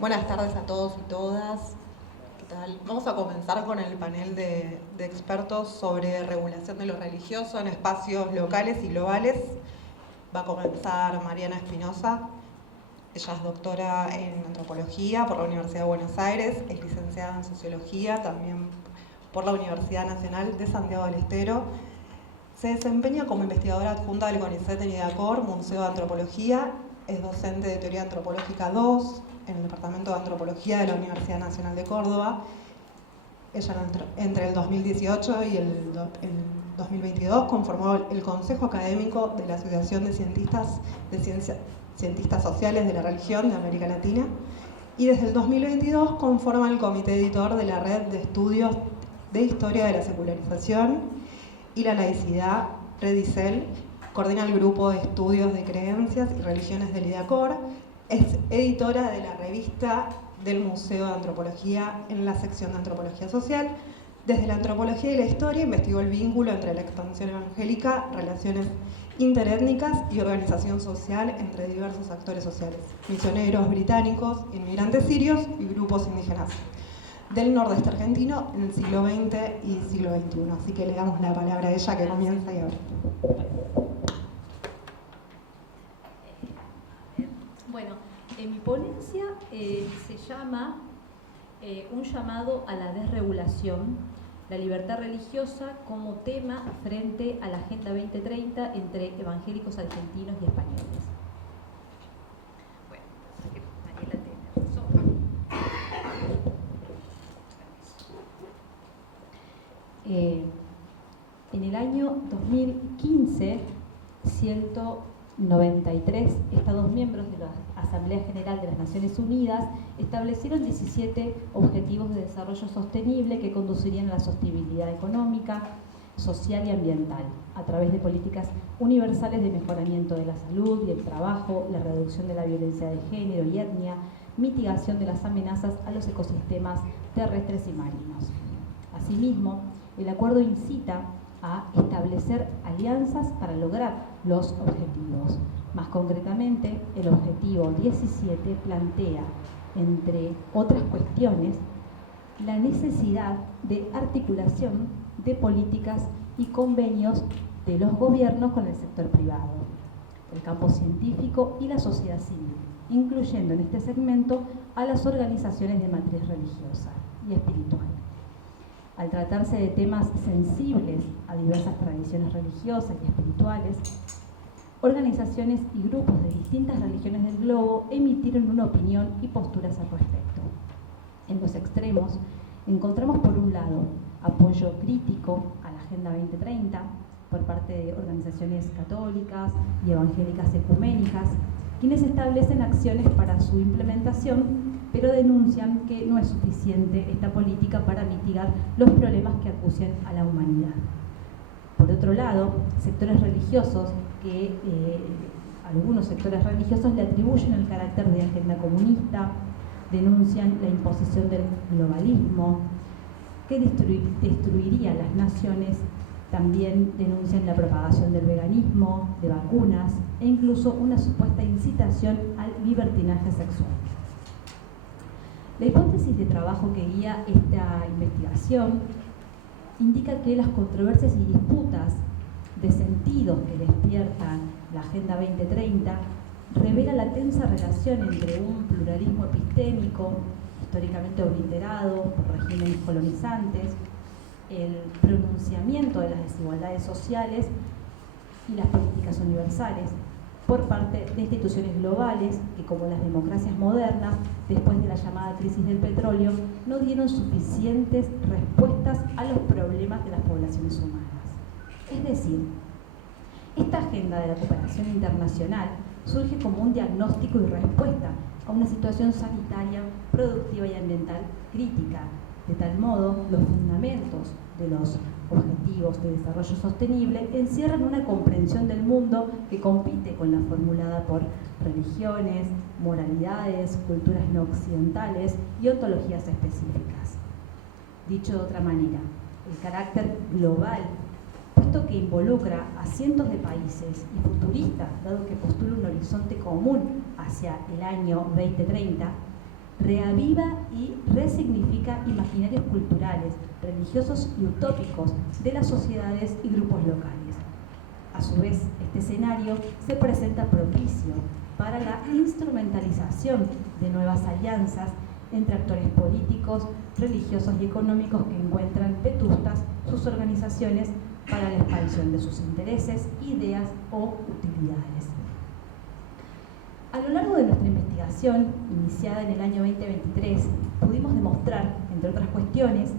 Buenas tardes a todos y todas. ¿Qué tal? Vamos a comenzar con el panel de expertos sobre regulación de lo religioso en espacios locales y globales. Va a comenzar Mariana Espinosa. Ella es doctora en antropología por la Universidad de Buenos Aires, es licenciada en sociología también por la Universidad Nacional de Santiago del Estero. Se desempeña como investigadora adjunta del CONICET en IDACOR, Museo de Antropología. Es docente de Teoría Antropológica 2 en el Departamento de Antropología de la Universidad Nacional de Córdoba. Ella entre el 2018 y el 2022 conformó el Consejo Académico de la Asociación de Cientistas Sociales de la Religión de América Latina y desde el 2022 conforma el Comité Editor de la Red de Estudios de Historia de la Secularización y la Laicidad, REDICEL. Coordina el Grupo de Estudios de Creencias y Religiones del IDACOR. Es editora de la revista del Museo de Antropología en la sección de Antropología Social. Desde la antropología y la historia investigó el vínculo entre la expansión evangélica, relaciones interétnicas y organización social entre diversos actores sociales, misioneros británicos, inmigrantes sirios y grupos indígenas del nordeste argentino en el siglo XX y siglo XXI. Así que le damos la palabra a ella que comienza y ahora. Bueno, mi ponencia se llama Un llamado a la desregulación, la libertad religiosa como tema frente a la Agenda 2030 entre evangélicos argentinos y españoles. Bueno, Mariela tiene razón. En el año 2015, 193 Estados miembros de la Asamblea General de las Naciones Unidas establecieron 17 objetivos de desarrollo sostenible que conducirían a la sostenibilidad económica, social y ambiental, a través de políticas universales de mejoramiento de la salud y el trabajo, la reducción de la violencia de género y etnia, mitigación de las amenazas a los ecosistemas terrestres y marinos. Asimismo, el acuerdo incita a establecer alianzas para lograr los objetivos. Más concretamente, el objetivo 17 plantea, entre otras cuestiones, la necesidad de articulación de políticas y convenios de los gobiernos con el sector privado, el campo científico y la sociedad civil, incluyendo en este segmento a las organizaciones de matriz religiosa y espiritual. Al tratarse de temas sensibles a diversas tradiciones religiosas y espirituales, organizaciones y grupos de distintas religiones del globo emitieron una opinión y posturas al respecto. En los extremos encontramos por un lado apoyo crítico a la Agenda 2030 por parte de organizaciones católicas y evangélicas ecuménicas, quienes establecen acciones para su implementación, pero denuncian que no es suficiente esta política para mitigar los problemas que acucian a la humanidad. Por otro lado, sectores religiosos algunos sectores religiosos le atribuyen el carácter de agenda comunista, denuncian la imposición del globalismo, que destruiría las naciones, también denuncian la propagación del veganismo, de vacunas e incluso una supuesta incitación al libertinaje sexual. La hipótesis de trabajo que guía esta investigación indica que las controversias y disputas de sentidos que despiertan la Agenda 2030 revela la tensa relación entre un pluralismo epistémico históricamente obliterado por regímenes colonizantes, el pronunciamiento de las desigualdades sociales y las políticas universales por parte de instituciones globales que, como las democracias modernas, después de la llamada crisis del petróleo, no dieron suficientes respuestas a los problemas de las poblaciones humanas. Es decir, esta agenda de la cooperación internacional surge como un diagnóstico y respuesta a una situación sanitaria, productiva y ambiental crítica. De tal modo, los fundamentos de los objetivos de desarrollo sostenible encierran una comprensión del mundo que compite con la formulada por religiones, moralidades, culturas no occidentales y ontologías específicas. Dicho de otra manera, el carácter global, puesto que involucra a cientos de países y futurista, dado que postula un horizonte común hacia el año 2030, reaviva y resignifica imaginarios culturales, religiosos y utópicos de las sociedades y grupos locales. A su vez, este escenario se presenta propicio para la instrumentalización de nuevas alianzas entre actores políticos, religiosos y económicos que encuentran vetustas sus organizaciones para la expansión de sus intereses, ideas o utilidades. A lo largo de nuestra investigación, iniciada en el año 2023, pudimos demostrar, entre otras cuestiones,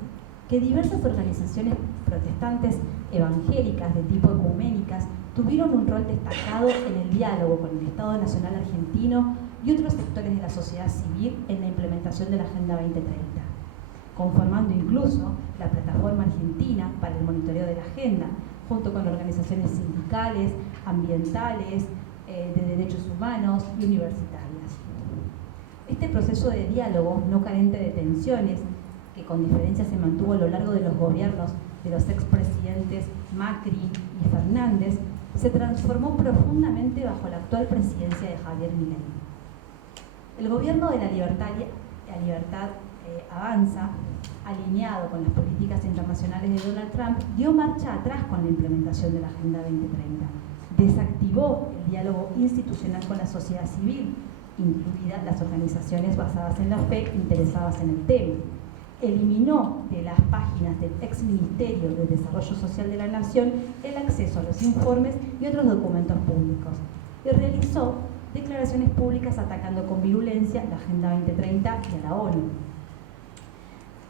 que diversas organizaciones protestantes evangélicas de tipo ecuménicas tuvieron un rol destacado en el diálogo con el Estado Nacional Argentino y otros sectores de la sociedad civil en la implementación de la Agenda 2030, conformando incluso la Plataforma Argentina para el Monitoreo de la Agenda, junto con organizaciones sindicales, ambientales, de derechos humanos y universitarias. Este proceso de diálogo, no carente de tensiones, que con diferencia se mantuvo a lo largo de los gobiernos de los expresidentes Macri y Fernández, se transformó profundamente bajo la actual presidencia de Javier Milei. El gobierno de la libertad avanza, alineado con las políticas internacionales de Donald Trump, dio marcha atrás con la implementación de la Agenda 2030. Desactivó el diálogo institucional con la sociedad civil, incluidas las organizaciones basadas en la fe interesadas en el tema. Eliminó de las páginas del ex Ministerio de Desarrollo Social de la Nación el acceso a los informes y otros documentos públicos. Y realizó declaraciones públicas atacando con virulencia la Agenda 2030 y a la ONU.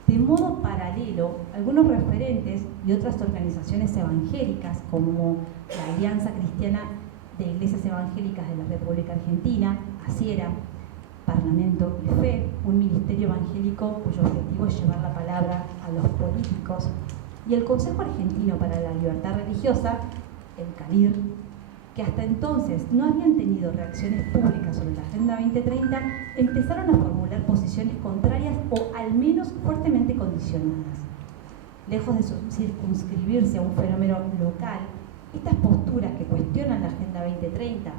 De modo paralelo, algunos referentes y otras organizaciones evangélicas, como la Alianza Cristiana de Iglesias Evangélicas de la República Argentina, ACIERA, Parlamento y Fe, un ministerio evangélico cuyo objetivo es llevar la palabra a los políticos, y el Consejo Argentino para la Libertad Religiosa, el CALIR, que hasta entonces no habían tenido reacciones públicas sobre la Agenda 2030, empezaron a formular posiciones contrarias o al menos fuertemente condicionadas. Lejos de circunscribirse a un fenómeno local, estas posturas que cuestionan la Agenda 2030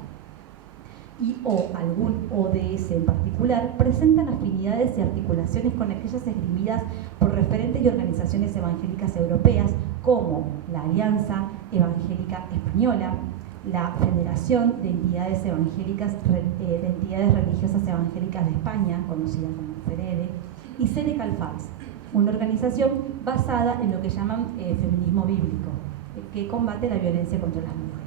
y o algún ODS en particular presentan afinidades y articulaciones con aquellas esgrimidas por referentes y organizaciones evangélicas europeas como la Alianza Evangélica Española, la Federación de Entidades Evangélicas, de Entidades Religiosas Evangélicas de España, conocida como FEREDE, y Senecalfals, una organización basada en lo que llaman feminismo bíblico, que combate la violencia contra las mujeres.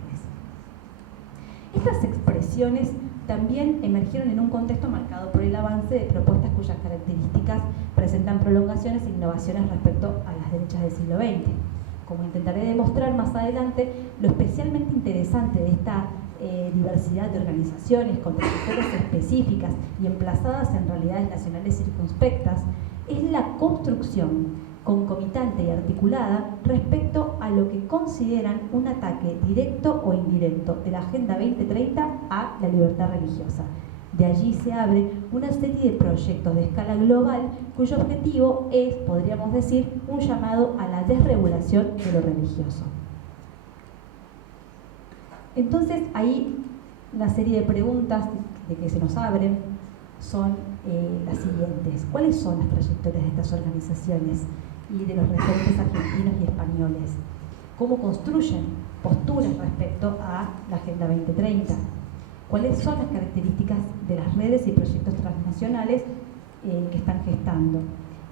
Estas expresiones también emergieron en un contexto marcado por el avance de propuestas cuyas características presentan prolongaciones e innovaciones respecto a las derechas del siglo XX. Como intentaré demostrar más adelante, lo especialmente interesante de esta diversidad de organizaciones con trayectorias específicas y emplazadas en realidades nacionales circunspectas es la construcción concomitante y articulada respecto a lo que consideran un ataque directo o indirecto de la Agenda 2030 a la libertad religiosa. De allí se abre una serie de proyectos de escala global cuyo objetivo es, podríamos decir, un llamado a la desregulación de lo religioso. Entonces, ahí una serie de preguntas de que se nos abren son las siguientes. ¿Cuáles son las trayectorias de estas organizaciones y de los referentes argentinos y españoles? ¿Cómo construyen posturas respecto a la Agenda 2030? ¿Cuáles son las características de las redes y proyectos transnacionales que están gestando?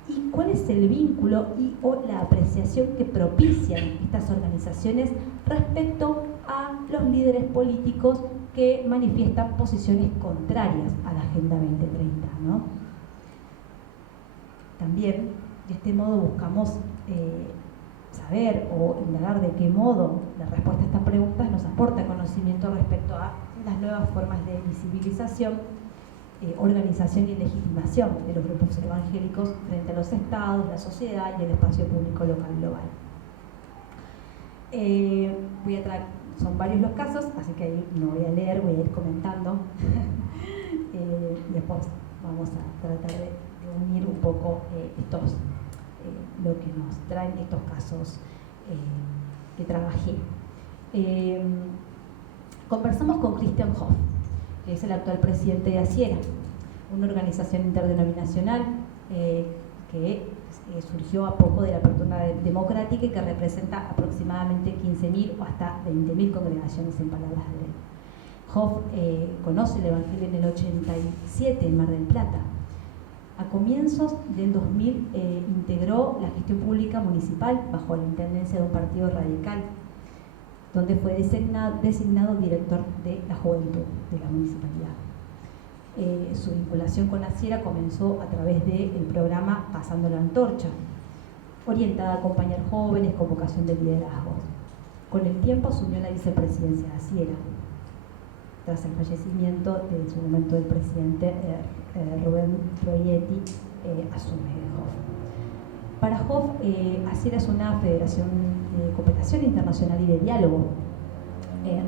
¿Y cuál es el vínculo y o la apreciación que propician estas organizaciones respecto a los líderes políticos que manifiestan posiciones contrarias a la Agenda 2030, ¿no? También, de este modo, buscamos saber o indagar de qué modo la respuesta a estas preguntas nos aporta conocimiento respecto a las nuevas formas de visibilización, organización y legitimación de los grupos evangélicos frente a los estados, la sociedad y el espacio público local global. Voy a traer, son varios los casos, así que ahí no voy a leer, voy a ir comentando. Y después vamos a tratar de unir un poco lo que nos traen estos casos que trabajé. Conversamos con Christian Hoff, que es el actual presidente de ACIERA, una organización interdenominacional que surgió a poco de la apertura democrática y que representa aproximadamente 15.000 o hasta 20.000 congregaciones, en palabras de él. Hoff conoce el Evangelio en el 87 en Mar del Plata. A comienzos del 2000 integró la gestión pública municipal bajo la intendencia de un partido radical, donde fue designado director de la juventud de la municipalidad. Su vinculación con la Sierra comenzó a través del programa Pasando la Antorcha, orientada a acompañar jóvenes con vocación de liderazgo. Con el tiempo asumió la vicepresidencia de la Sierra, tras el fallecimiento en su momento del presidente Rubén Proietti, asume Hoff. Para Hoff, Asiera es una federación de cooperación internacional y de diálogo.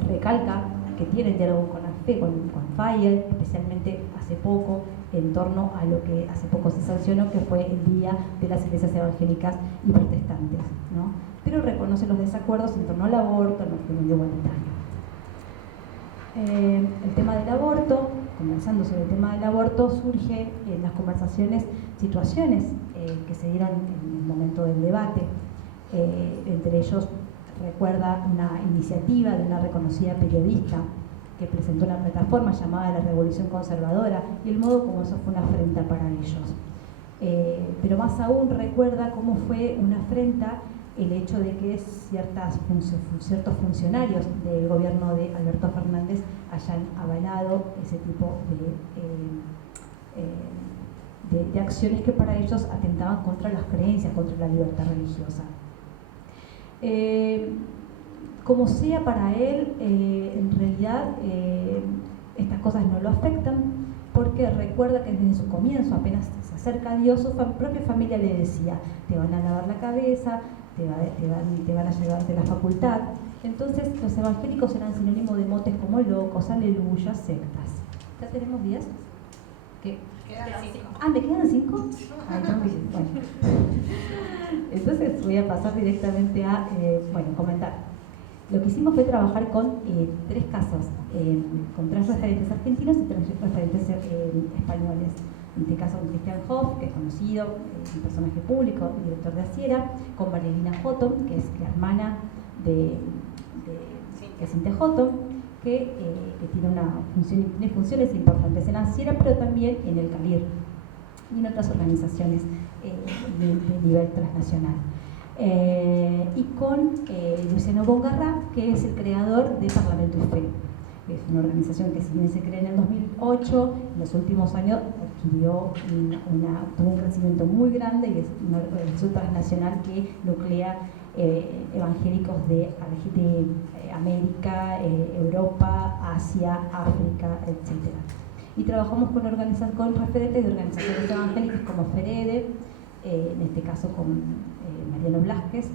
Recalca que tiene diálogo con AFE, con FAIE, especialmente hace poco, en torno a lo que hace poco se sancionó, que fue el Día de las Iglesias Evangélicas y Protestantes, ¿no? Pero reconoce los desacuerdos en torno al aborto, al matrimonio igualitario. El tema del aborto, conversando sobre el tema del aborto, surge en las conversaciones, situaciones que se dieron en el momento del debate. Entre ellos recuerda una iniciativa de una reconocida periodista que presentó una plataforma llamada La Revolución Conservadora y el modo como eso fue una afrenta para ellos. Pero más aún recuerda cómo fue una afrenta el hecho de que ciertos funcionarios del gobierno de Alberto Fernández hayan avalado ese tipo de acciones que para ellos atentaban contra las creencias, contra la libertad religiosa. Como sea para él, en realidad estas cosas no lo afectan, porque recuerda que desde su comienzo, apenas se acerca a Dios, su propia familia le decía: te van a lavar la cabeza, te van a llevar de la facultad. Entonces los evangélicos eran sinónimo de motes como locos, aleluyas, sectas. ¿Ya tenemos 10? ¿Qué? Quedan 5. Ah, ¿me quedan 5? Ah, entonces, bueno. Entonces voy a pasar directamente a comentar. Lo que hicimos fue trabajar con 3 casos, con 3 referentes argentinos y 3 referentes españoles. En este caso con Christian Hoff, que es conocido, un personaje público, director de Asiera, con Marilina Houghton, que es la hermana de Cynthia Houghton, que tiene funciones importantes en Asiera, pero también en el CALIR y en otras organizaciones de nivel transnacional. Y con Luciano Bongarra, que es el creador de Parlamento y Fe. Es una organización que, si bien se creó en el 2008, en los últimos años tuvo un crecimiento muy grande y es una organización transnacional que nuclea evangélicos de América, Europa, Asia, África, etc. Y trabajamos con referentes de organizaciones evangélicas como FEREDE, en este caso con Mariano Blázquez,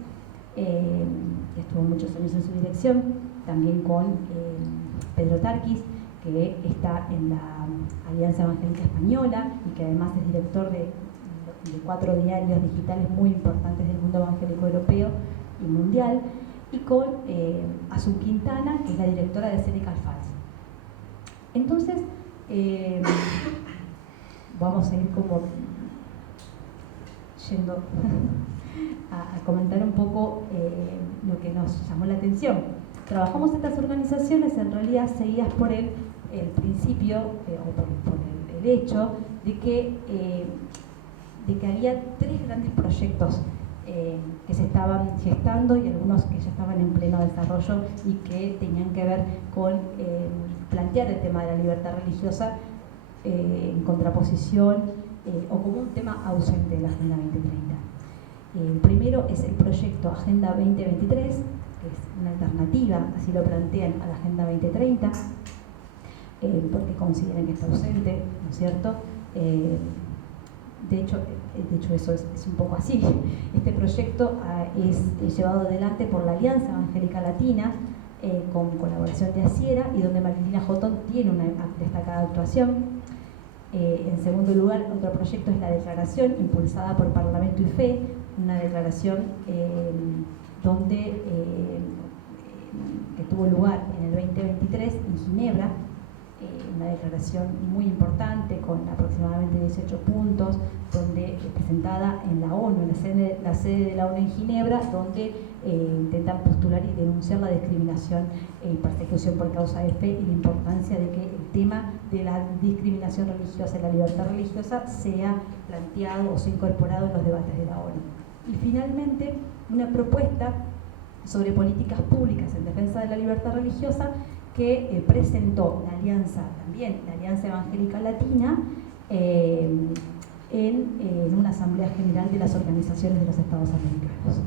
que estuvo muchos años en su dirección, también con Pedro Tarquis, que está en la Alianza Evangélica Española y que además es director de 4 diarios digitales muy importantes del mundo evangélico europeo y mundial, y con Asun Quintana, que es la directora de Seneca Falls. Entonces, vamos a ir como yendo a comentar un poco lo que nos llamó la atención. Trabajamos estas organizaciones en realidad seguidas por el principio o por el hecho de que había 3 grandes proyectos que se estaban gestando y algunos que ya estaban en pleno desarrollo y que tenían que ver con plantear el tema de la libertad religiosa en contraposición o como un tema ausente de la Agenda 2030. El primero es el proyecto Agenda 2023, que es una alternativa, así lo plantean, a la Agenda 2030, porque consideran que está ausente, ¿no es cierto? De hecho eso es un poco así. Este proyecto es llevado adelante por la Alianza Evangélica Latina, con colaboración de Asiera, y donde Marilina Houghton tiene una destacada actuación. En segundo lugar, otro proyecto es la declaración impulsada por Parlamento y Fe, una declaración que tuvo lugar en el 2023 en Ginebra, una declaración muy importante con aproximadamente presentada en la ONU, en la sede de la ONU en Ginebra, donde intentan postular y denunciar la discriminación y persecución por causa de fe y la importancia de que el tema de la discriminación religiosa y la libertad religiosa sea planteado o sea incorporado en los debates de la ONU. Y finalmente, una propuesta sobre políticas públicas en defensa de la libertad religiosa que presentó la Alianza, también la Alianza Evangélica Latina, en una Asamblea General de las Organizaciones de los Estados Americanos.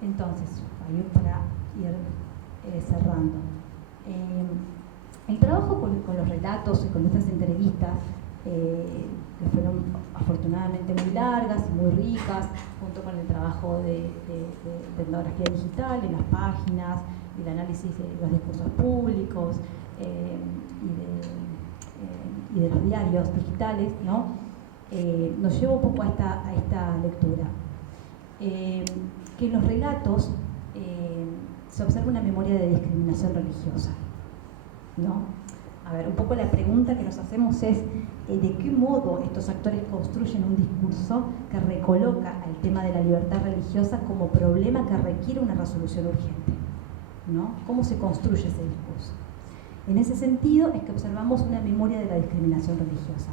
Entonces, ahí para ir cerrando. El trabajo con los relatos y con estas entrevistas, que fueron afortunadamente muy largas y muy ricas, junto con el trabajo de etnografía digital, en las páginas, el análisis de los discursos públicos y de los diarios digitales, ¿no? Nos lleva un poco a esta lectura. Que en los relatos se observa una memoria de discriminación religiosa, ¿no? A ver, un poco la pregunta que nos hacemos es de qué modo estos actores construyen un discurso que recoloca al tema de la libertad religiosa como problema que requiere una resolución urgente, ¿no? ¿Cómo se construye ese discurso? En ese sentido es que observamos una memoria de la discriminación religiosa.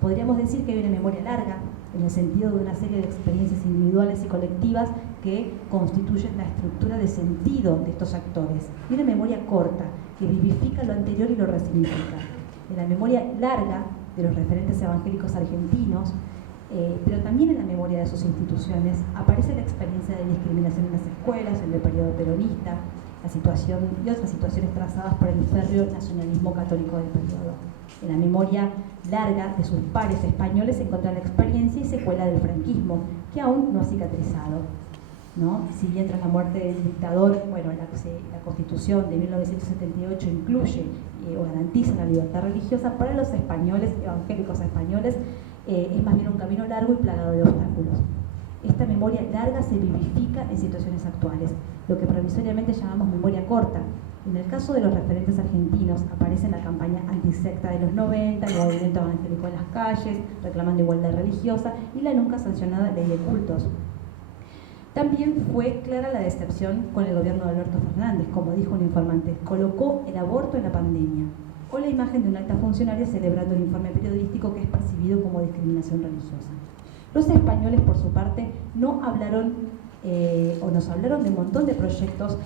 Podríamos decir que hay una memoria larga, en el sentido de una serie de experiencias individuales y colectivas que constituyen la estructura de sentido de estos actores, y una memoria corta, que vivifica lo anterior y lo resignifica. En la memoria larga de los referentes evangélicos argentinos, pero también en la memoria de sus instituciones, aparece la experiencia de discriminación en las escuelas, en el periodo peronista, la situación y otras situaciones trazadas por el férreo nacionalismo católico del periodo. En la memoria larga de sus pares españoles se encuentra la experiencia y secuela del franquismo, que aún no ha cicatrizado, ¿no? Si bien tras la muerte del dictador, bueno, la Constitución de 1978 incluye o garantiza la libertad religiosa, para los españoles, evangélicos españoles, es más bien un camino largo y plagado de obstáculos. Esta memoria larga se vivifica en situaciones actuales, lo que provisoriamente llamamos memoria corta. En el caso de los referentes argentinos, aparece la campaña antisecta de los 90, el movimiento evangélico en las calles, reclamando igualdad religiosa, y la nunca sancionada ley de cultos. También fue clara la decepción con el gobierno de Alberto Fernández, como dijo un informante, colocó el aborto en la pandemia, o la imagen de una alta funcionaria celebrando el informe periodístico que es percibido como discriminación religiosa. Los españoles, por su parte, no hablaron o nos hablaron de un montón de proyectos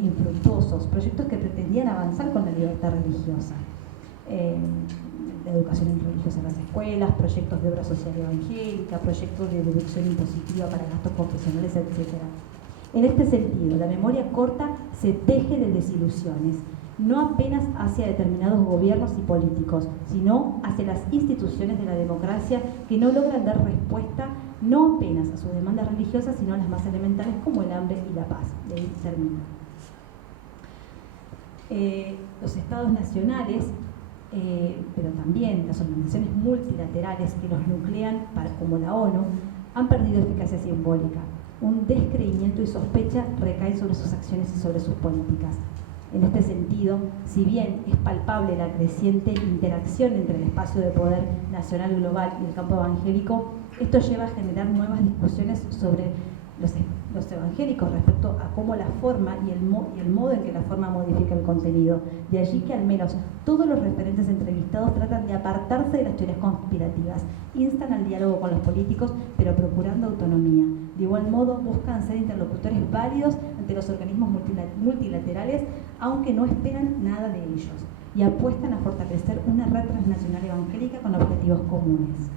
infructuosos, proyectos que pretendían avanzar con la libertad religiosa. La educación religiosa en las escuelas, proyectos de obra social evangélica, proyectos de deducción impositiva para gastos confesionales, etc. En este sentido, la memoria corta se teje de desilusiones, no apenas hacia determinados gobiernos y políticos, sino hacia las instituciones de la democracia que no logran dar respuesta no apenas a sus demandas religiosas, sino a las más elementales como el hambre y la paz. De ahí termino. Los estados nacionales, pero también las organizaciones multilaterales que los nuclean, como la ONU, han perdido eficacia simbólica. Un descreimiento y sospecha recaen sobre sus acciones y sobre sus políticas. En este sentido, si bien es palpable la creciente interacción entre el espacio de poder nacional y global y el campo evangélico, esto lleva a generar nuevas discusiones sobre los evangélicos respecto a cómo la forma y el modo en que la forma modifica el contenido. De allí que al menos todos los referentes entrevistados tratan de apartarse de las teorías conspirativas, instan al diálogo con los políticos, pero procurando autonomía. De igual modo, buscan ser interlocutores válidos ante los organismos multilaterales, aunque no esperan nada de ellos, y apuestan a fortalecer una red transnacional evangélica con objetivos comunes.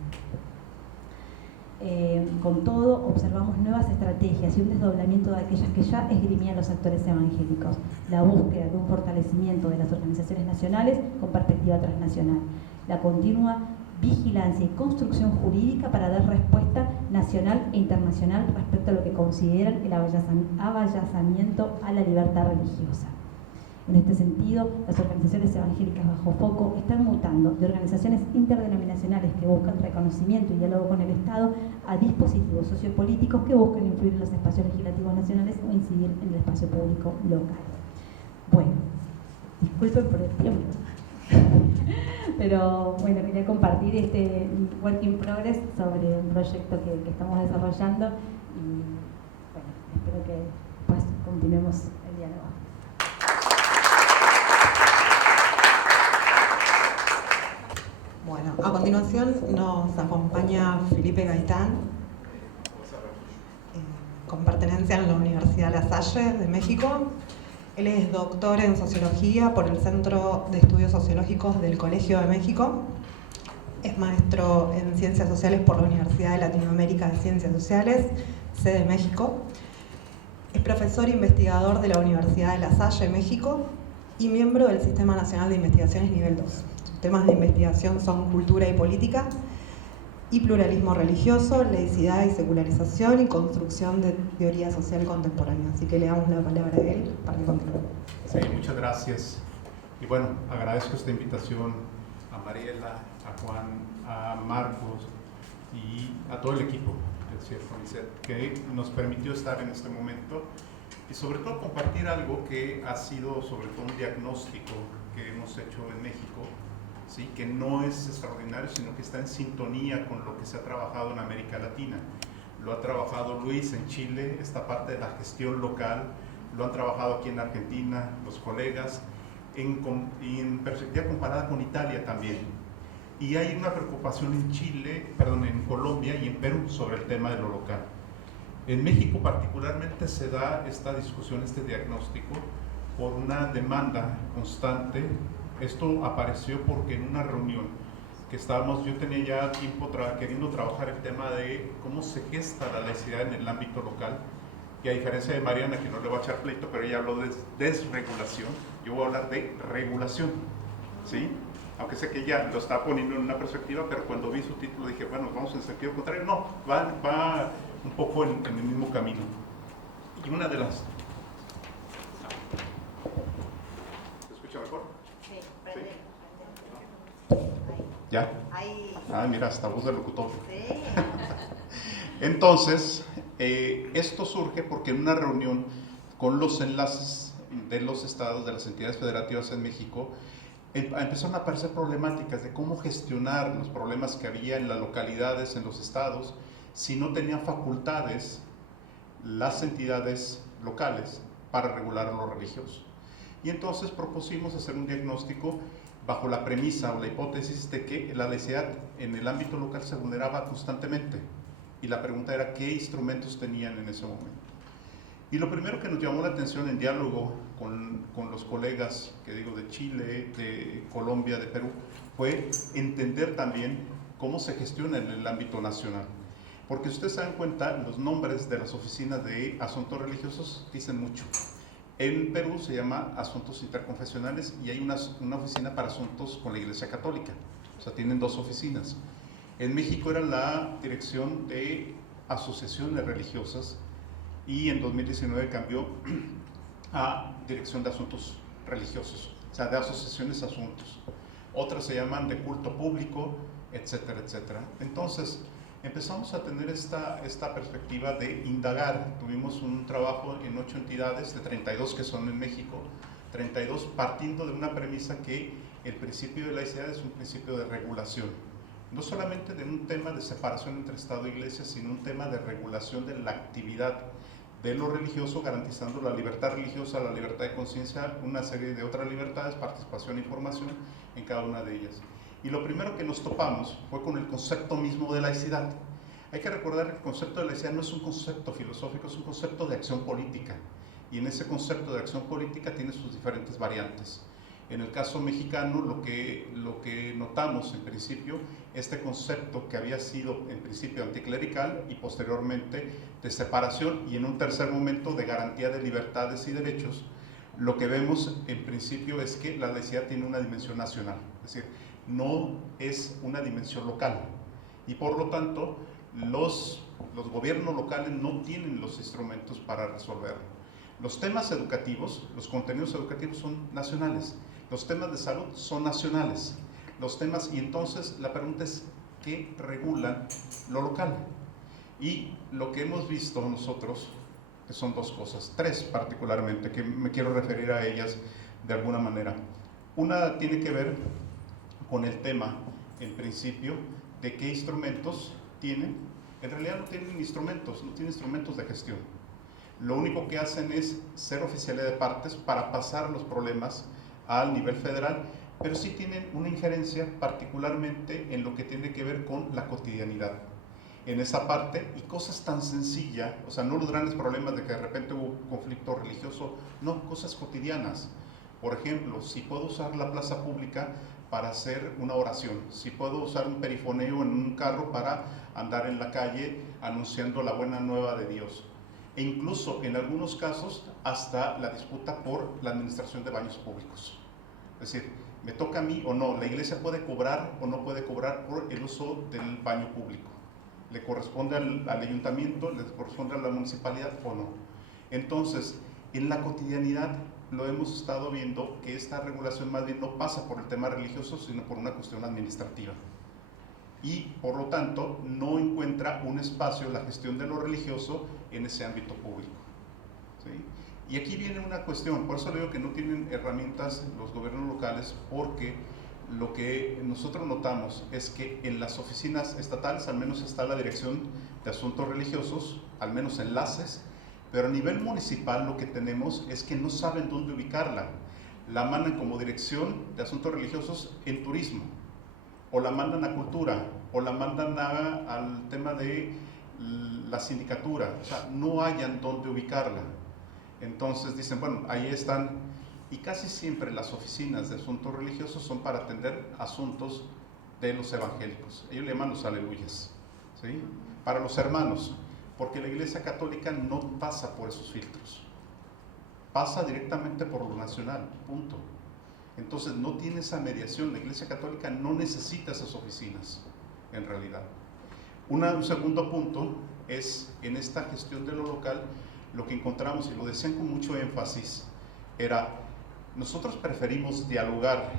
Con todo, observamos nuevas estrategias y un desdoblamiento de aquellas que ya esgrimían los actores evangélicos, la búsqueda de un fortalecimiento de las organizaciones nacionales con perspectiva transnacional, la continua vigilancia y construcción jurídica para dar respuesta nacional e internacional respecto a lo que consideran el avallazamiento a la libertad religiosa. En este sentido, las organizaciones evangélicas bajo foco están mutando de organizaciones interdenominacionales que buscan reconocimiento y diálogo con el Estado a dispositivos sociopolíticos que buscan influir en los espacios legislativos nacionales o incidir en el espacio público local. Bueno, disculpen por el tiempo. Pero bueno, quería compartir este work in progress sobre un proyecto que estamos desarrollando y bueno, espero que después continuemos el diálogo. Bueno, a continuación nos acompaña Felipe Gaitán, con pertenencia en la Universidad La Salle de México. Él es doctor en Sociología por el Centro de Estudios Sociológicos del Colegio de México. Es maestro en Ciencias Sociales por la Universidad de Latinoamérica de Ciencias Sociales, sede México. Es profesor e investigador de la Universidad de La Salle, México, y miembro del Sistema Nacional de Investigaciones Nivel 2. Sus temas de investigación son cultura y política, y pluralismo religioso, laicidad y secularización, y construcción de teoría social contemporánea. Así que le damos la palabra a él para que continúe. Sí, muchas gracias. Y bueno, agradezco esta invitación a Mariela, a Juan, a Marcos y a todo el equipo del CIEF-CONICET que nos permitió estar en este momento y sobre todo compartir algo que ha sido sobre todo un diagnóstico que hemos hecho en México, ¿sí? Que no es extraordinario, sino que está en sintonía con lo que se ha trabajado en América Latina. Lo ha trabajado Luis en Chile, esta parte de la gestión local, lo han trabajado aquí en Argentina los colegas, en perspectiva comparada con Italia también. Y hay una preocupación en Colombia y en Perú sobre el tema de lo local. En México particularmente se da esta discusión, este diagnóstico, por una demanda constante. Esto apareció porque en una reunión que estábamos, yo tenía ya tiempo queriendo trabajar el tema de cómo se gesta la laicidad en el ámbito local, y a diferencia de Mariana, que no le voy a echar pleito, pero ella habló de desregulación, yo voy a hablar de regulación, ¿sí? Aunque sé que ella lo está poniendo en una perspectiva, pero cuando vi su título dije, bueno, vamos en sentido contrario. No, va un poco en el mismo camino. Y una de las... ¿Se escucha mejor? Sí, prende. ¿Ya? Ahí. Ah, mira, hasta voz de locutor. Sí. Entonces, esto surge porque en una reunión con los enlaces de los estados, de las entidades federativas en México, empezaron a aparecer problemáticas de cómo gestionar los problemas que había en las localidades, en los estados, si no tenían facultades las entidades locales para regular lo religioso. Y entonces propusimos hacer un diagnóstico bajo la premisa o la hipótesis de que la laicidad en el ámbito local se vulneraba constantemente. Y la pregunta era, ¿qué instrumentos tenían en ese momento? Y lo primero que nos llamó la atención en diálogo con los colegas, que digo, de Chile, de Colombia, de Perú, fue entender también cómo se gestiona en el ámbito nacional. Porque si ustedes se dan cuenta, los nombres de las oficinas de asuntos religiosos dicen mucho. En Perú se llama Asuntos Interconfesionales y hay una oficina para asuntos con la Iglesia Católica. O sea, tienen dos oficinas. En México era la Dirección de Asociaciones Religiosas y en 2019 cambió a Dirección de Asuntos Religiosos, o sea, de asociaciones a asuntos. Otras se llaman de culto público, etcétera, etcétera. Entonces, empezamos a tener esta perspectiva de indagar. Tuvimos un trabajo en 8 entidades, de 32 que son en México, 32 partiendo de una premisa que el principio de laicidad es un principio de regulación. No solamente de un tema de separación entre Estado e Iglesia, sino un tema de regulación de la actividad de lo religioso, garantizando la libertad religiosa, la libertad de conciencia, una serie de otras libertades, participación e información en cada una de ellas. Y lo primero que nos topamos fue con el concepto mismo de laicidad. Hay que recordar que el concepto de laicidad no es un concepto filosófico, es un concepto de acción política. Y en ese concepto de acción política tiene sus diferentes variantes. En el caso mexicano, lo que notamos en principio, este concepto que había sido en principio anticlerical y posteriormente de separación y en un tercer momento de garantía de libertades y derechos, lo que vemos en principio es que la laicidad tiene una dimensión nacional, es decir, no es una dimensión local y por lo tanto los gobiernos locales no tienen los instrumentos para resolverlo. Los temas educativos, los contenidos educativos son nacionales. Los temas de salud son nacionales. Los temas, y entonces la pregunta es, ¿qué regula lo local? Y lo que hemos visto nosotros, que son dos cosas, tres particularmente, que me quiero referir a ellas de alguna manera. Una tiene que ver con el tema, en principio, de qué instrumentos tienen. En realidad no tienen instrumentos, no tienen instrumentos de gestión. Lo único que hacen es ser oficiales de partes para pasar los problemas al nivel federal, pero sí tienen una injerencia particularmente en lo que tiene que ver con la cotidianidad. En esa parte, y cosas tan sencillas, o sea, no los grandes problemas de que de repente hubo conflicto religioso, no, cosas cotidianas. Por ejemplo, si puedo usar la plaza pública para hacer una oración, si puedo usar un perifoneo en un carro para andar en la calle anunciando la buena nueva de Dios. E incluso en algunos casos hasta la disputa por la administración de baños públicos. Es decir, me toca a mí o no, la iglesia puede cobrar o no puede cobrar por el uso del baño público. ¿Le corresponde al ayuntamiento, le corresponde a la municipalidad o no? Entonces, en la cotidianidad lo hemos estado viendo que esta regulación más bien no pasa por el tema religioso, sino por una cuestión administrativa. Y por lo tanto, no encuentra un espacio la gestión de lo religioso en ese ámbito público. ¿Sí? Y aquí viene una cuestión, por eso le digo que no tienen herramientas los gobiernos locales, porque lo que nosotros notamos es que en las oficinas estatales al menos está la Dirección de Asuntos Religiosos, al menos enlaces, pero a nivel municipal lo que tenemos es que no saben dónde ubicarla. La mandan como Dirección de Asuntos Religiosos en Turismo, o la mandan a Cultura, o la mandan al tema de la sindicatura, o sea, no hayan dónde ubicarla. Entonces dicen, bueno, ahí están, y casi siempre las oficinas de asuntos religiosos son para atender asuntos de los evangélicos. Ellos le llaman los aleluyas, ¿sí? Para los hermanos, porque la Iglesia Católica no pasa por esos filtros, pasa directamente por lo nacional, punto. Entonces no tiene esa mediación, la Iglesia Católica no necesita esas oficinas, en realidad. Un segundo punto es, en esta gestión de lo local, lo que encontramos, y lo decían con mucho énfasis, era, nosotros preferimos dialogar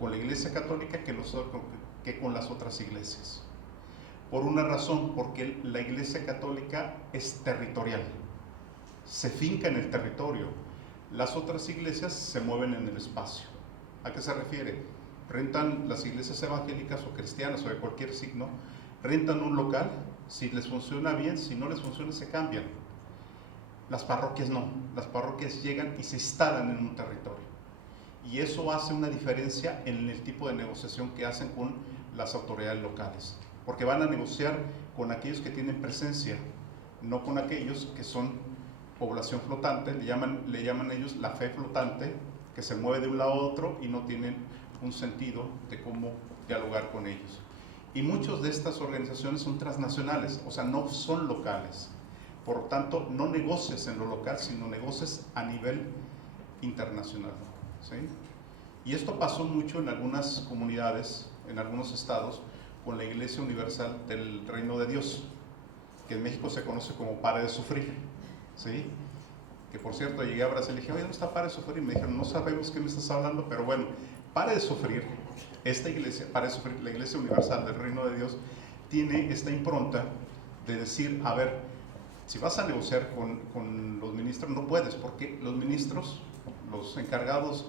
con la Iglesia Católica que con las otras iglesias. Por una razón, porque la Iglesia Católica es territorial, se finca en el territorio. Las otras iglesias se mueven en el espacio. ¿A qué se refiere? Rentan las iglesias evangélicas o cristianas o de cualquier signo, rentan un local, si les funciona bien, si no les funciona se cambian. Las parroquias no, las parroquias llegan y se instalan en un territorio. Y eso hace una diferencia en el tipo de negociación que hacen con las autoridades locales. Porque van a negociar con aquellos que tienen presencia, no con aquellos que son población flotante, le llaman ellos la fe flotante, que se mueve de un lado a otro y no tienen un sentido de cómo dialogar con ellos. Y muchas de estas organizaciones son transnacionales, o sea, no son locales. Por lo tanto, no negocias en lo local, sino negocias a nivel internacional, ¿sí? Y esto pasó mucho en algunas comunidades, en algunos estados, con la Iglesia Universal del Reino de Dios, que en México se conoce como Pare de Sufrir, ¿sí? Que por cierto, llegué a Brasil y dije, oye, ¿dónde está Pare de Sufrir? Y me dijeron, no sabemos qué me estás hablando, pero bueno, Pare de Sufrir, esta iglesia, Pare de Sufrir, la Iglesia Universal del Reino de Dios, tiene esta impronta de decir, a ver, si vas a negociar con los ministros, no puedes, porque los ministros, los encargados,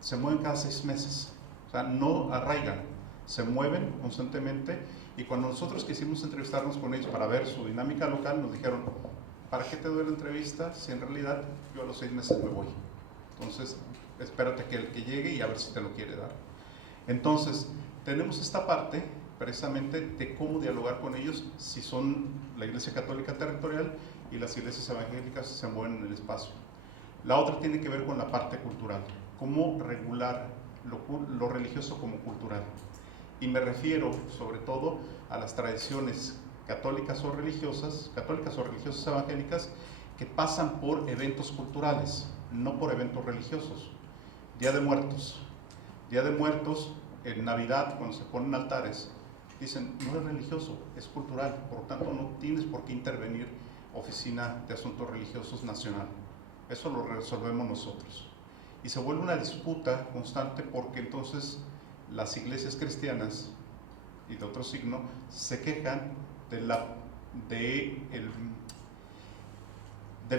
se mueven cada 6 meses, o sea, no arraigan, se mueven constantemente, y cuando nosotros quisimos entrevistarnos con ellos para ver su dinámica local, nos dijeron, ¿para qué te doy la entrevista si en realidad yo a los 6 meses me voy? Entonces, espérate que el que llegue y a ver si te lo quiere dar. Entonces, tenemos esta parte precisamente de cómo dialogar con ellos si son la Iglesia Católica territorial y las iglesias evangélicas se mueven en el espacio. La otra tiene que ver con la parte cultural, cómo regular lo religioso como cultural. Y me refiero sobre todo a las tradiciones católicas o religiosas evangélicas que pasan por eventos culturales, no por eventos religiosos. Día de Muertos en Navidad, cuando se ponen altares, dicen, no es religioso, es cultural, por lo tanto no tienes por qué intervenir Oficina de Asuntos Religiosos Nacional. Eso lo resolvemos nosotros. Y se vuelve una disputa constante porque entonces las iglesias cristianas y de otro signo se quejan del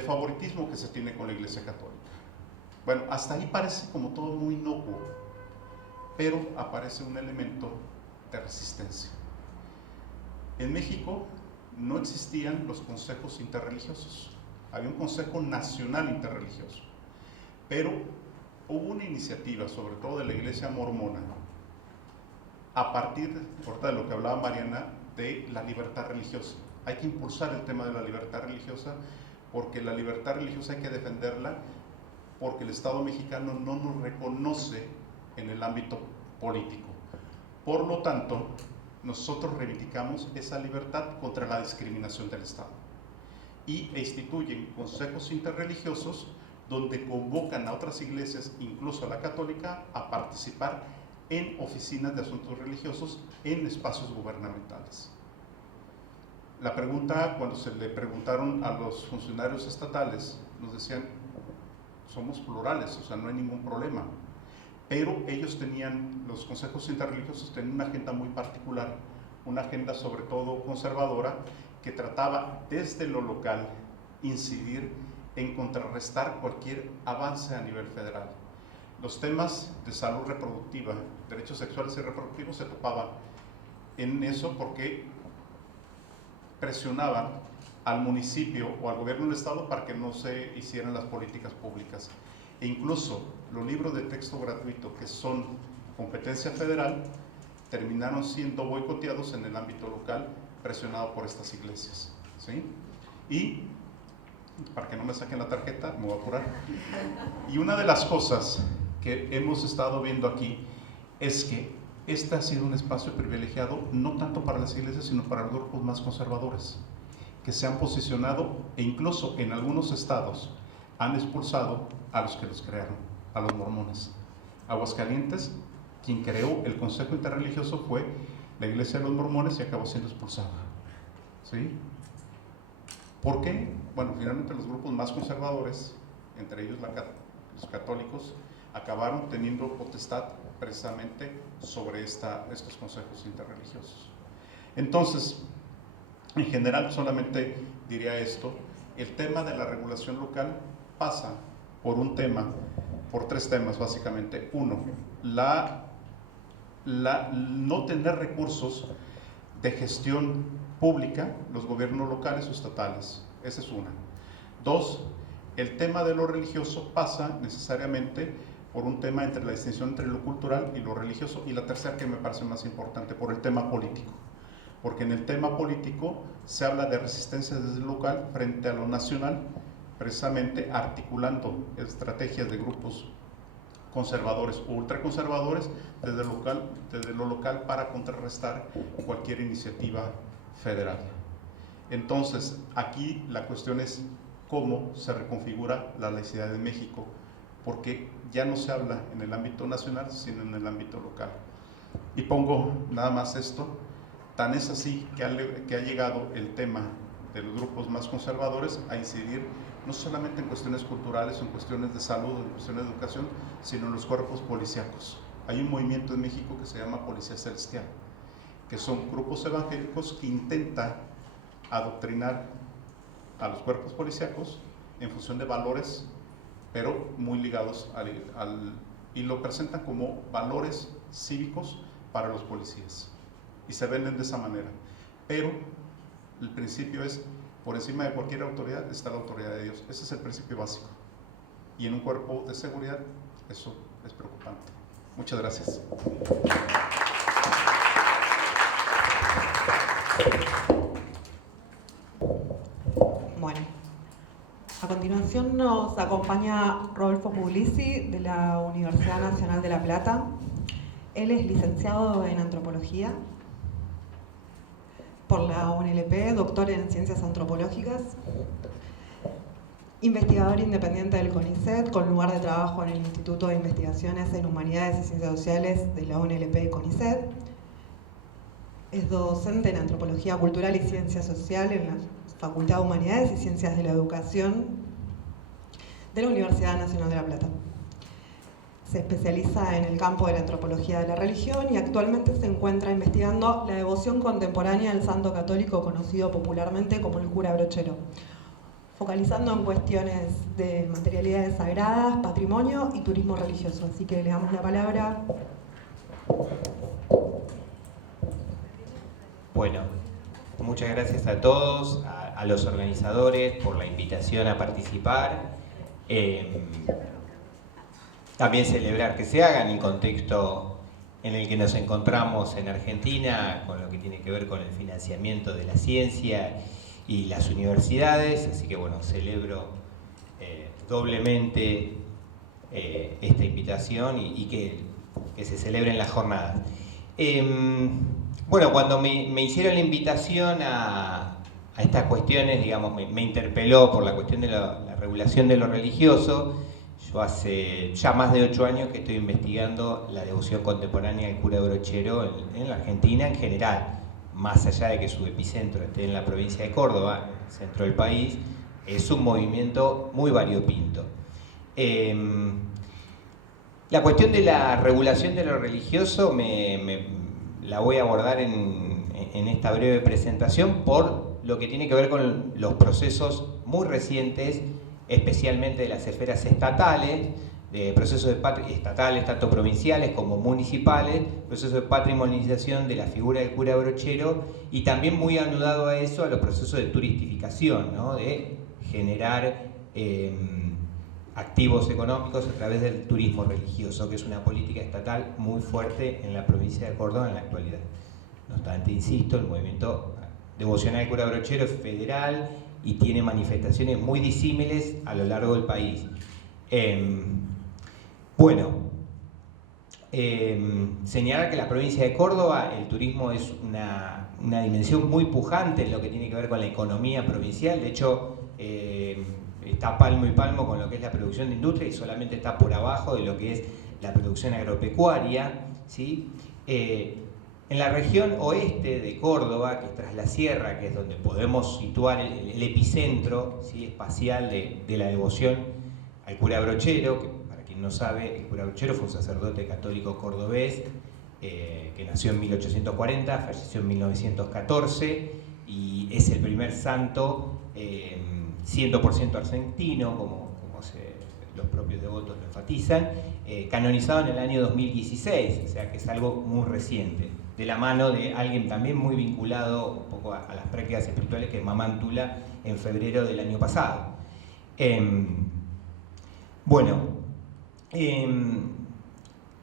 favoritismo que se tiene con la Iglesia Católica. Bueno, hasta ahí parece como todo muy inocuo, pero aparece un elemento de resistencia. En México no existían los consejos interreligiosos, había un consejo nacional interreligioso, pero hubo una iniciativa, sobre todo de la iglesia mormona, a partir de lo que hablaba Mariana, de la libertad religiosa. Hay que impulsar el tema de la libertad religiosa, porque la libertad religiosa hay que defenderla, porque el Estado mexicano no nos reconoce en el ámbito político. Por lo tanto, nosotros reivindicamos esa libertad contra la discriminación del Estado e instituyen consejos interreligiosos donde convocan a otras iglesias, incluso a la católica, a participar en oficinas de asuntos religiosos en espacios gubernamentales. La pregunta, cuando se le preguntaron a los funcionarios estatales, nos decían, somos plurales, o sea, no hay ningún problema. Pero ellos tenían, los consejos interreligiosos tenían una agenda muy particular, una agenda sobre todo conservadora, que trataba desde lo local incidir en contrarrestar cualquier avance a nivel federal. Los temas de salud reproductiva, derechos sexuales y reproductivos se topaban en eso porque presionaban al municipio o al gobierno del estado para que no se hicieran las políticas públicas. E incluso los libros de texto gratuito que son competencia federal terminaron siendo boicoteados en el ámbito local, presionado por estas iglesias, ¿sí? Y para que no me saquen la tarjeta, me voy a apurar. Y una de las cosas que hemos estado viendo aquí es que este ha sido un espacio privilegiado no tanto para las iglesias, sino para los grupos más conservadores, que se han posicionado e incluso en algunos estados han expulsado a los que los crearon, a los mormones. Aguascalientes, quien creó el Consejo Interreligioso fue la Iglesia de los Mormones y acabó siendo expulsada, ¿sí? ¿Por qué? Bueno, finalmente los grupos más conservadores, entre ellos los católicos, acabaron teniendo potestad precisamente sobre estos consejos interreligiosos. Entonces, en general, solamente diría esto: el tema de la regulación local pasa por tres temas básicamente. Uno, no tener recursos de gestión pública, los gobiernos locales o estatales, esa es una. Dos, el tema de lo religioso pasa necesariamente por un tema entre la distinción entre lo cultural y lo religioso, y la tercera, que me parece más importante, por el tema político, porque en el tema político se habla de resistencia desde lo local frente a lo nacional, precisamente articulando estrategias de grupos conservadores o ultraconservadores desde lo local para contrarrestar cualquier iniciativa federal. Entonces, aquí la cuestión es cómo se reconfigura la laicidad de México, porque ya no se habla en el ámbito nacional, sino en el ámbito local. Y pongo nada más esto: tan es así que ha llegado el tema de los grupos más conservadores a incidir no solamente en cuestiones culturales, en cuestiones de salud, en cuestiones de educación, sino en los cuerpos policíacos. Hay un movimiento en México que se llama Policía Celestial, que son grupos evangélicos que intentan adoctrinar a los cuerpos policíacos en función de valores, pero muy ligados y lo presentan como valores cívicos para los policías, y se venden de esa manera. Pero el principio es: por encima de cualquier autoridad está la autoridad de Dios. Ese es el principio básico. Y en un cuerpo de seguridad eso es preocupante. Muchas gracias. Bueno, a continuación nos acompaña Rodolfo Puglisi, de la Universidad Nacional de La Plata. Él es licenciado en Antropología por la UNLP, doctor en Ciencias Antropológicas, investigador independiente del CONICET, con lugar de trabajo en el Instituto de Investigaciones en Humanidades y Ciencias Sociales de la UNLP CONICET. Es docente en Antropología Cultural y Ciencia Social en la Facultad de Humanidades y Ciencias de la Educación de la Universidad Nacional de La Plata. Se especializa en el campo de la antropología de la religión y actualmente se encuentra investigando la devoción contemporánea del santo católico conocido popularmente como el cura brochero, focalizando en cuestiones de materialidades sagradas, patrimonio y turismo religioso. Así que le damos la palabra Bueno, muchas gracias a todos, a los organizadores por la invitación a participar. También celebrar que se haga en el contexto en el que nos encontramos en Argentina, con lo que tiene que ver con el financiamiento de la ciencia y las universidades. Así que bueno, celebro doblemente esta invitación y que se celebren las jornadas. Bueno, cuando me hicieron la invitación a estas cuestiones, digamos, me interpeló por la cuestión de la regulación de lo religioso. Yo hace ya más de 8 años que estoy investigando la devoción contemporánea del cura Brochero en la Argentina en general, más allá de que su epicentro esté en la provincia de Córdoba, en el centro del país. Es un movimiento muy variopinto. La cuestión de la regulación de lo religioso la voy a abordar en esta breve presentación por lo que tiene que ver con los procesos muy recientes, especialmente de las esferas estatales, de procesos estatales tanto provinciales como municipales, procesos de patrimonialización de la figura del cura Brochero, y también muy anudado a eso a los procesos de turistificación, ¿no? De generar activos económicos a través del turismo religioso, que es una política estatal muy fuerte en la provincia de Córdoba en la actualidad. No obstante, insisto, el movimiento devocional del cura Brochero es federal y tiene manifestaciones muy disímiles a lo largo del país. Señalar que en la provincia de Córdoba el turismo es una dimensión muy pujante en lo que tiene que ver con la economía provincial. De hecho, está palmo y palmo con lo que es la producción de industria y solamente está por abajo de lo que es la producción agropecuaria, ¿sí? En la región oeste de Córdoba, que es tras la sierra, que es donde podemos situar el epicentro, ¿sí?, espacial de la devoción al cura Brochero, que para quien no sabe, el cura Brochero fue un sacerdote católico cordobés que nació en 1840, falleció en 1914 y es el primer santo 100% argentino, como los propios devotos lo enfatizan, canonizado en el año 2016, o sea que es algo muy reciente, de la mano de alguien también muy vinculado un poco a las prácticas espirituales, que es Mamá Tula, en febrero del año pasado. En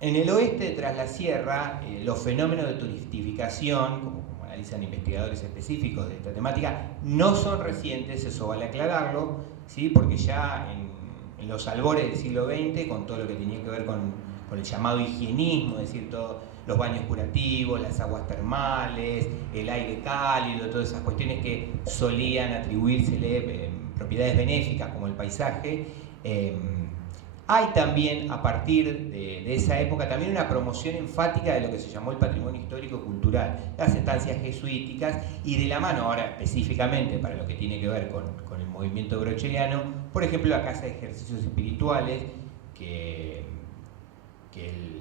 el oeste, tras la sierra, los fenómenos de turistificación, como analizan investigadores específicos de esta temática, no son recientes, eso vale aclararlo, ¿sí?, porque ya en los albores del siglo XX, con todo lo que tenía que ver con el llamado higienismo, es decir, todos los baños curativos, las aguas termales, el aire cálido, todas esas cuestiones que solían atribuírsele propiedades benéficas como el paisaje, hay también, a partir de esa época, también una promoción enfática de lo que se llamó el patrimonio histórico-cultural, las estancias jesuíticas, y de la mano, ahora específicamente para lo que tiene que ver con el movimiento brocheriano, por ejemplo, la Casa de Ejercicios Espirituales, que él,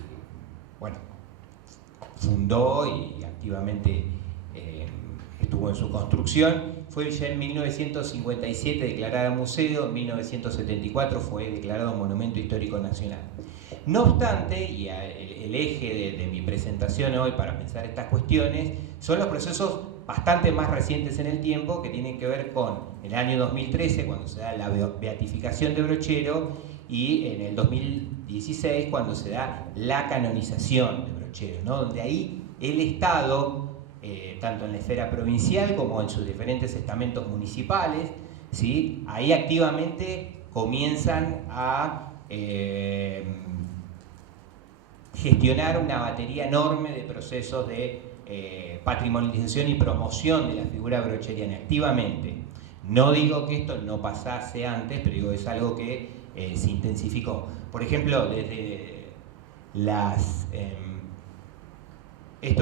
fundó y activamente estuvo en su construcción. Fue ya en 1957 declarada museo, en 1974 fue declarado Monumento Histórico Nacional. No obstante, y el eje de mi presentación hoy para pensar estas cuestiones, son los procesos bastante más recientes en el tiempo, que tienen que ver con el año 2013, cuando se da la beatificación de Brochero, y en el 2016, cuando se da la canonización de Brochero, ¿no? Donde ahí el Estado, tanto en la esfera provincial como en sus diferentes estamentos municipales, ¿sí?, ahí activamente comienzan a gestionar una batería enorme de procesos de patrimonialización y promoción de la figura brocheriana activamente. No digo que esto no pasase antes, pero digo, es algo que se intensificó. Por ejemplo, desde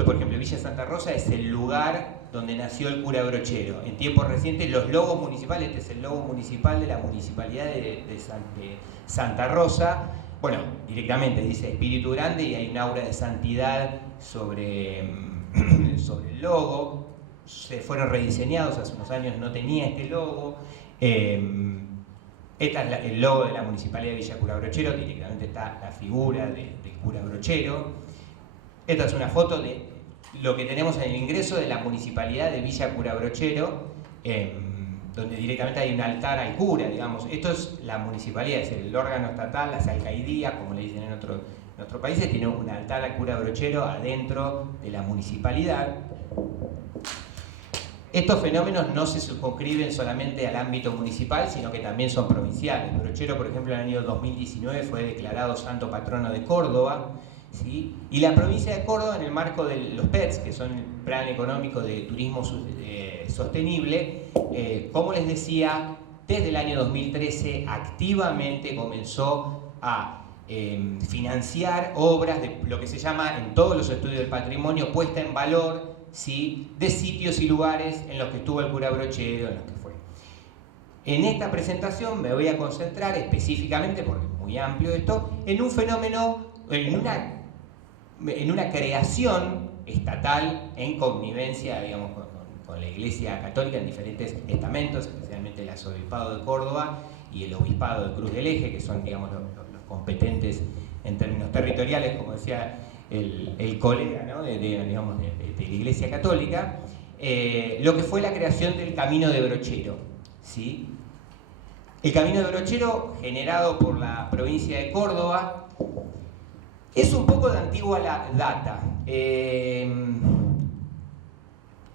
por ejemplo, Villa Santa Rosa es el lugar donde nació el cura Brochero. En tiempos recientes, los logos municipales, este es el logo municipal de la municipalidad de Santa Rosa, directamente dice Espíritu Grande y hay un aura de santidad sobre el logo. Se fueron rediseñados, hace unos años no tenía este logo. Este es el logo de la Municipalidad de Villa Cura Brochero, directamente está la figura del cura Brochero. Esta es una foto de lo que tenemos en el ingreso de la municipalidad de Villa Cura Brochero, donde directamente hay un altar al cura, digamos. Esto es la municipalidad, es el órgano estatal, las alcaidías, como le dicen en otros países, tiene un altar al cura Brochero adentro de la municipalidad. Estos fenómenos no se circunscriben solamente al ámbito municipal, sino que también son provinciales. Brochero, por ejemplo, en el año 2019 fue declarado santo patrono de Córdoba, ¿sí? Y la provincia de Córdoba, en el marco de los PETS, que son el Plan Económico de Turismo Sostenible, como les decía, desde el año 2013 activamente comenzó a financiar obras de lo que se llama en todos los estudios del patrimonio puesta en valor, ¿sí?, de sitios y lugares en los que estuvo el cura Brochero, en los que fue. En esta presentación me voy a concentrar específicamente, porque es muy amplio esto, en un fenómeno, en una creación estatal en connivencia, digamos, con la Iglesia Católica en diferentes estamentos, especialmente el Arzobispado de Córdoba y el Obispado de Cruz del Eje, que son, digamos, los competentes en términos territoriales, como decía el colega, ¿no?, digamos, de la Iglesia Católica, lo que fue la creación del Camino de Brochero, ¿sí? El Camino de Brochero, generado por la provincia de Córdoba, es un poco de antigua data.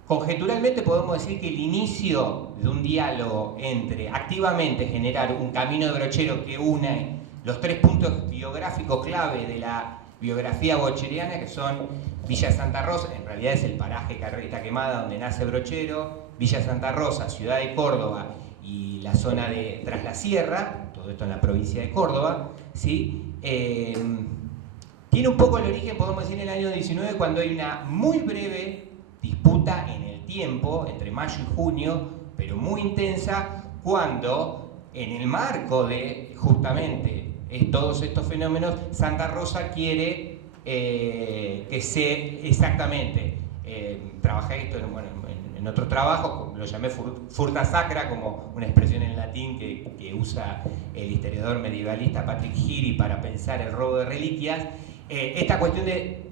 Conjeturalmente podemos decir que el inicio de un diálogo entre activamente generar un camino de Brochero que une los tres puntos biográficos clave de la biografía bocheriana, que son Villa Santa Rosa, en realidad es el paraje Carreta Quemada donde nace Brochero, Villa Santa Rosa, ciudad de Córdoba y la zona de Tras la Sierra, todo esto en la provincia de Córdoba, ¿sí? Tiene un poco el origen, podemos decir, en el año 19, cuando hay una muy breve disputa en el tiempo, entre mayo y junio, pero muy intensa, cuando en el marco de justamente todos estos fenómenos, Santa Rosa quiere que se exactamente, trabajé esto en otros trabajos, lo llamé furta sacra, como una expresión en latín que usa el historiador medievalista Patrick Giri para pensar el robo de reliquias. Esta cuestión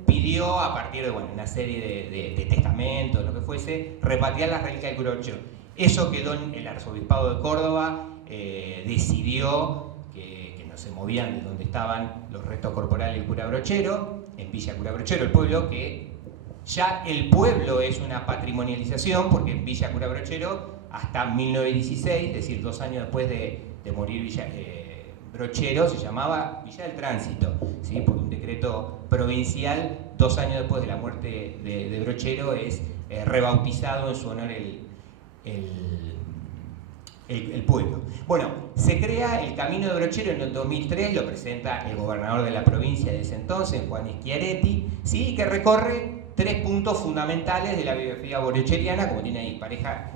pidió, a partir de una serie de testamentos, lo que fuese, repatriar las reliquias del cura Brochero. Eso quedó en el Arzobispado de Córdoba, decidió que no se movían de donde estaban los restos corporales del cura Brochero, en Villa Cura Brochero, el pueblo, que ya el pueblo es una patrimonialización, porque en Villa Cura Brochero, hasta 1916, es decir, 2 años después de morir Brochero, se llamaba Villa del Tránsito, ¿sí? Por un decreto provincial, 2 años después de la muerte de Brochero, es rebautizado en su honor el pueblo. Bueno, se crea el Camino de Brochero en el 2003, lo presenta el gobernador de la provincia de ese entonces, Juan Schiaretti, ¿sí?, que recorre 3 puntos fundamentales de la biografía brocheriana, como tiene ahí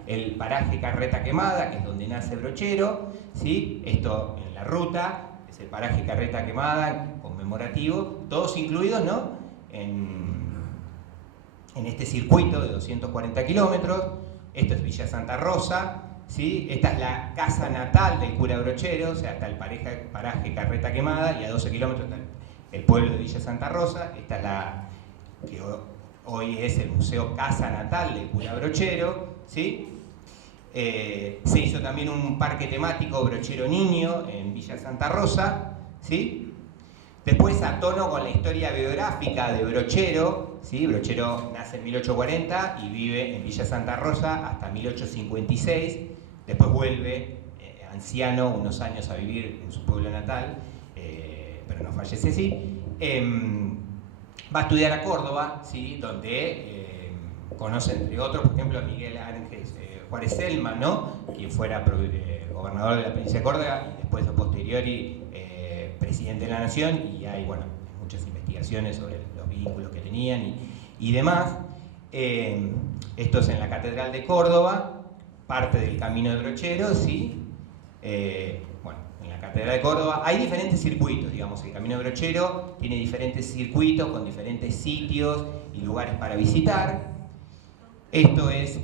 el paraje Carreta Quemada, que es donde nace Brochero, ¿sí? Esto en la ruta, es el paraje Carreta Quemada, conmemorativo, todos incluidos, ¿no?, en este circuito de 240 kilómetros. Esto es Villa Santa Rosa, ¿sí? Esta es la casa natal del cura Brochero, o sea, está el paraje Carreta Quemada, y a 12 kilómetros está el pueblo de Villa Santa Rosa. Esta es la que hoy es el Museo Casa Natal del cura Brochero, ¿sí? Se hizo también un parque temático Brochero Niño en Villa Santa Rosa, ¿sí? Después, a tono con la historia biográfica de Brochero, ¿sí? Brochero nace en 1840 y vive en Villa Santa Rosa hasta 1856. Después vuelve anciano unos años a vivir en su pueblo natal, pero no fallece así. Va a estudiar a Córdoba, ¿sí?, donde conoce, entre otros, por ejemplo, a Miguel Ángel Juárez Selman, ¿no?, quien fuera gobernador de la provincia de Córdoba y después, a posteriori, presidente de la Nación, y hay, muchas investigaciones sobre los vínculos que tenían y demás. Esto es en la Catedral de Córdoba, parte del Camino de Brochero, ¿sí? En la Catedral de Córdoba hay diferentes circuitos, digamos, el Camino de Brochero tiene diferentes circuitos con diferentes sitios y lugares para visitar. Esto es,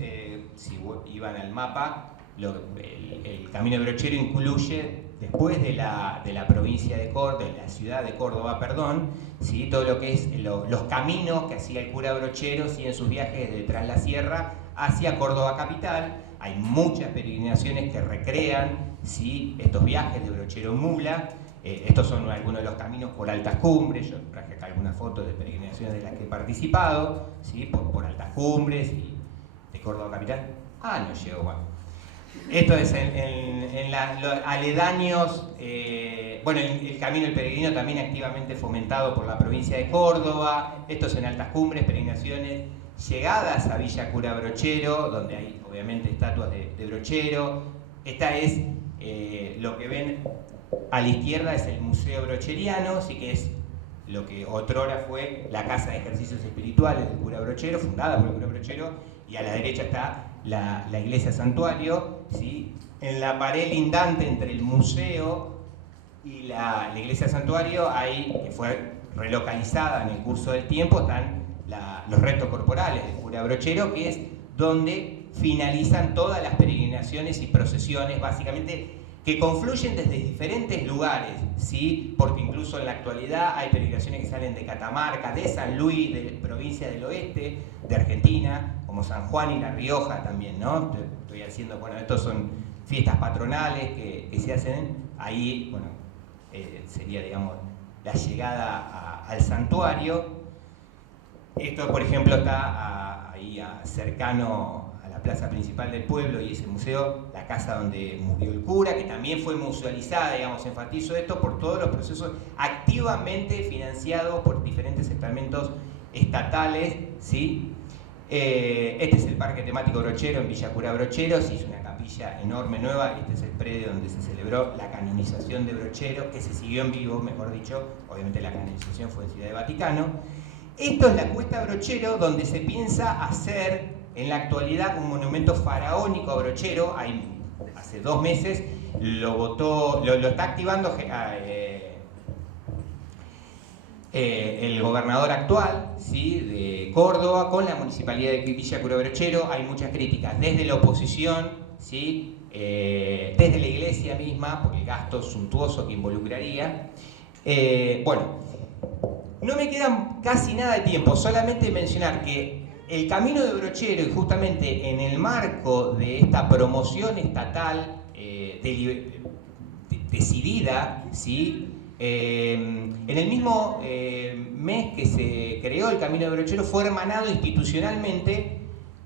si iban al mapa, el Camino de Brochero incluye después de la provincia de Córdoba, de la ciudad de Córdoba, perdón, ¿sí? Todo lo que es los caminos que hacía el cura Brochero, ¿sí? En sus viajes de tras la sierra hacia Córdoba capital. Hay muchas peregrinaciones que recrean, ¿sí? Estos viajes de Brochero en mula. Estos son algunos de los caminos por altas cumbres. Yo traje acá algunas fotos de peregrinaciones de las que he participado, ¿sí? por altas cumbres y de Córdoba capital. Ah, no llegó, bueno. Esto es en los aledaños, bueno, el Camino del Peregrino también activamente fomentado por la provincia de Córdoba. Esto es en altas cumbres, peregrinaciones llegadas a Villa Cura Brochero, donde hay obviamente estatuas de Brochero. Esta es lo que ven a la izquierda, es el Museo Brocheriano, así que es lo que otrora fue la Casa de Ejercicios Espirituales del cura Brochero, fundada por el cura Brochero, y a la derecha está la iglesia santuario, ¿sí? En la pared lindante entre el museo y la iglesia santuario, que fue relocalizada en el curso del tiempo, están los restos corporales del cura Brochero, que es donde finalizan todas las peregrinaciones y procesiones, básicamente, que confluyen desde diferentes lugares, ¿sí? Porque incluso en la actualidad hay peregrinaciones que salen de Catamarca, de San Luis, de provincia del oeste, de Argentina, como San Juan y La Rioja también, ¿no? Estoy haciendo, bueno, estos son fiestas patronales que se hacen ahí, bueno, sería, digamos, la llegada al santuario. Esto, por ejemplo, está ahí cercano a la plaza principal del pueblo, y ese museo, la casa donde murió el cura, que también fue musealizada, digamos, enfatizo esto, por todos los procesos activamente financiados por diferentes estamentos estatales, ¿sí? Este es el parque temático Brochero en Villa Cura Brochero, se hizo una capilla enorme nueva. Este es el predio donde se celebró la canonización de Brochero, que se siguió en vivo, mejor dicho, obviamente la canonización fue en Ciudad de Vaticano. Esto es la Cuesta Brochero, donde se piensa hacer en la actualidad un monumento faraónico a Brochero. Hace 2 meses lo está activando el gobernador actual, ¿sí? De Córdoba, con la municipalidad de Villa Cura Brochero. Hay muchas críticas desde la oposición, ¿sí? Desde la iglesia misma, por el gasto suntuoso que involucraría. Bueno, no me queda casi nada de tiempo, solamente mencionar que el Camino de Brochero, y justamente en el marco de esta promoción estatal decidida, ¿sí? En el mismo mes que se creó el Camino de Brochero, fue hermanado institucionalmente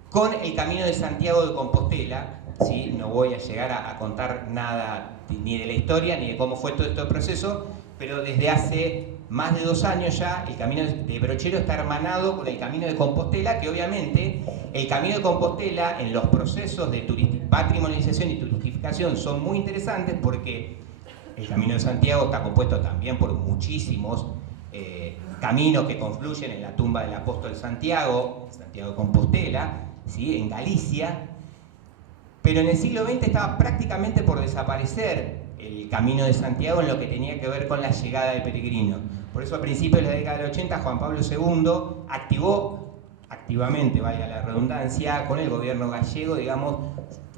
con el Camino de Santiago de Compostela, ¿sí? No voy a llegar a contar nada ni de la historia ni de cómo fue todo este proceso, pero desde hace más de 2 años ya el Camino de Brochero está hermanado con el Camino de Compostela, que obviamente el Camino de Compostela en los procesos de patrimonialización y turistificación son muy interesantes, porque el Camino de Santiago está compuesto también por muchísimos caminos que confluyen en la tumba del apóstol Santiago, Santiago de Compostela, ¿sí? En Galicia, pero en el siglo XX estaba prácticamente por desaparecer el Camino de Santiago en lo que tenía que ver con la llegada del peregrino. Por eso a principios de la década del 80 Juan Pablo II activó activamente, valga la redundancia, con el gobierno gallego, digamos,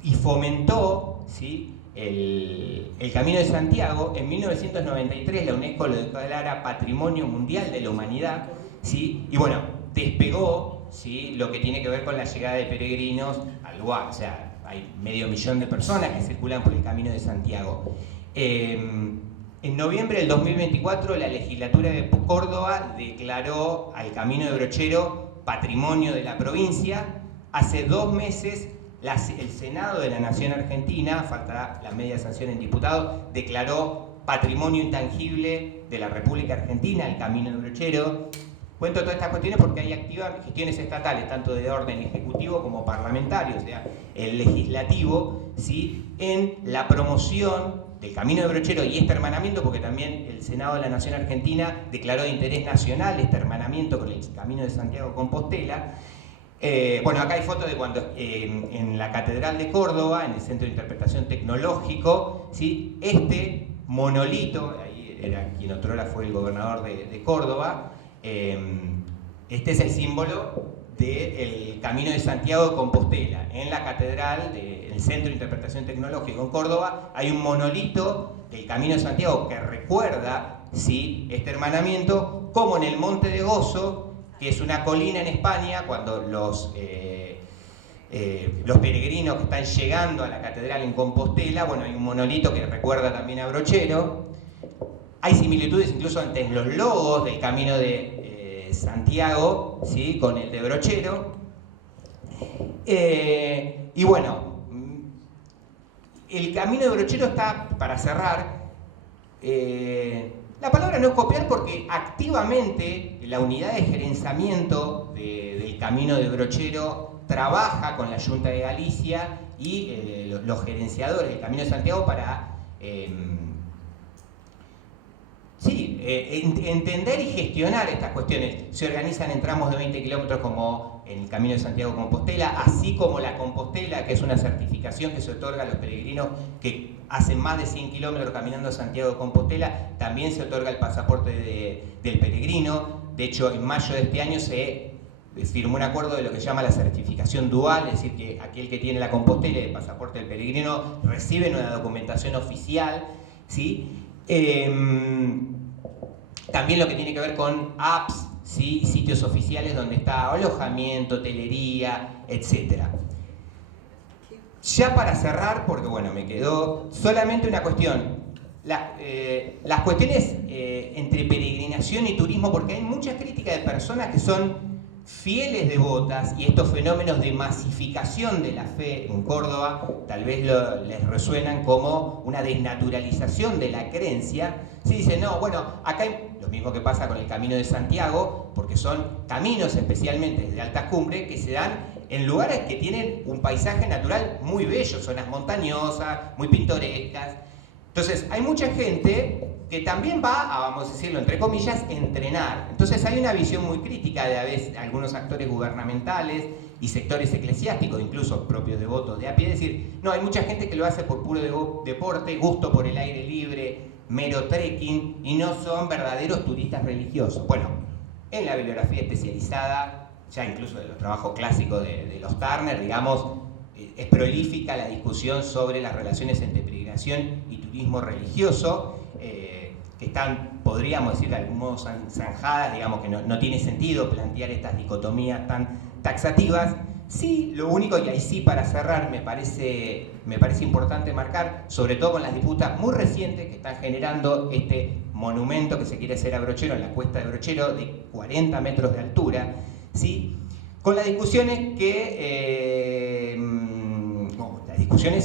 y fomentó, ¿sí? El Camino de Santiago. En 1993 la UNESCO lo declara Patrimonio Mundial de la Humanidad, ¿sí? Y bueno, despegó, ¿sí? Lo que tiene que ver con la llegada de peregrinos al lugar. O sea, hay 500.000 de personas que circulan por el Camino de Santiago. En noviembre del 2024 la legislatura de Córdoba declaró al Camino de Brochero Patrimonio de la provincia. Hace 2 meses el Senado de la Nación Argentina, faltará la media sanción en diputados, declaró Patrimonio Intangible de la República Argentina el Camino de Brochero. Cuento todas estas cuestiones porque hay activas gestiones estatales, tanto de orden ejecutivo como parlamentario, o sea, el legislativo, ¿sí? En la promoción del Camino de Brochero y este hermanamiento, porque también el Senado de la Nación Argentina declaró de interés nacional este hermanamiento con el Camino de Santiago de Compostela. Bueno, acá hay fotos de cuando en la Catedral de Córdoba, en el Centro de Interpretación Tecnológico, ¿sí? Este monolito, ahí era quien otrora fue el gobernador de Córdoba, este es el símbolo del Camino de Santiago de Compostela. En la catedral del Centro de Interpretación Tecnológica en Córdoba hay un monolito del Camino de Santiago que recuerda, ¿sí?, este hermanamiento, como en el Monte de Gozo, que es una colina en España, cuando los peregrinos que están llegando a la catedral en Compostela, bueno, hay un monolito que recuerda también a Brochero. Hay similitudes incluso entre los logos del Camino de Santiago, ¿sí?, con el de Brochero. Y bueno, el Camino de Brochero está, para cerrar, la palabra no es copiar porque activamente la unidad de gerenciamiento del Camino de Brochero trabaja con la Junta de Galicia y los gerenciadores del Camino de Santiago para entender y gestionar estas cuestiones. Se organizan en tramos de 20 kilómetros como en el Camino de Santiago de Compostela, así como la Compostela, que es una certificación que se otorga a los peregrinos que hacen más de 100 kilómetros caminando a Santiago de Compostela. También se otorga el pasaporte del peregrino. De hecho, en mayo de este año se firmó un acuerdo de lo que se llama la certificación dual, es decir, que aquel que tiene la Compostela y el pasaporte del peregrino reciben una documentación oficial, ¿sí? También lo que tiene que ver con apps, ¿sí?, sitios oficiales donde está alojamiento, hotelería, etc. Ya para cerrar, porque bueno, me quedó solamente una cuestión. Las cuestiones entre peregrinación y turismo, porque hay muchas críticas de personas que son fieles devotas, y estos fenómenos de masificación de la fe en Córdoba tal vez les resuenan como una desnaturalización de la creencia. Sí, dicen, no, bueno, acá hay lo mismo que pasa con el Camino de Santiago, porque son caminos especialmente de altas cumbres que se dan en lugares que tienen un paisaje natural muy bello, zonas montañosas, muy pintorescas. Entonces, hay mucha gente que también va a, vamos a decirlo entre comillas, entrenar. Entonces hay una visión muy crítica de a veces algunos actores gubernamentales y sectores eclesiásticos, incluso propios devotos de a pie, decir, no, hay mucha gente que lo hace por puro deporte, gusto por el aire libre, mero trekking, y no son verdaderos turistas religiosos. Bueno, en la bibliografía especializada, ya incluso de los trabajos clásicos de los Turner, digamos, es prolífica la discusión sobre las relaciones entre peregrinación y turismo religioso, que están, podríamos decir, de algún modo zanjadas, digamos que no tiene sentido plantear estas dicotomías tan taxativas. Sí, lo único, y ahí sí para cerrar, me parece importante marcar, sobre todo con las disputas muy recientes que están generando este monumento que se quiere hacer a Brochero, en la cuesta de Brochero, de 40 metros de altura, ¿sí?, con las discusiones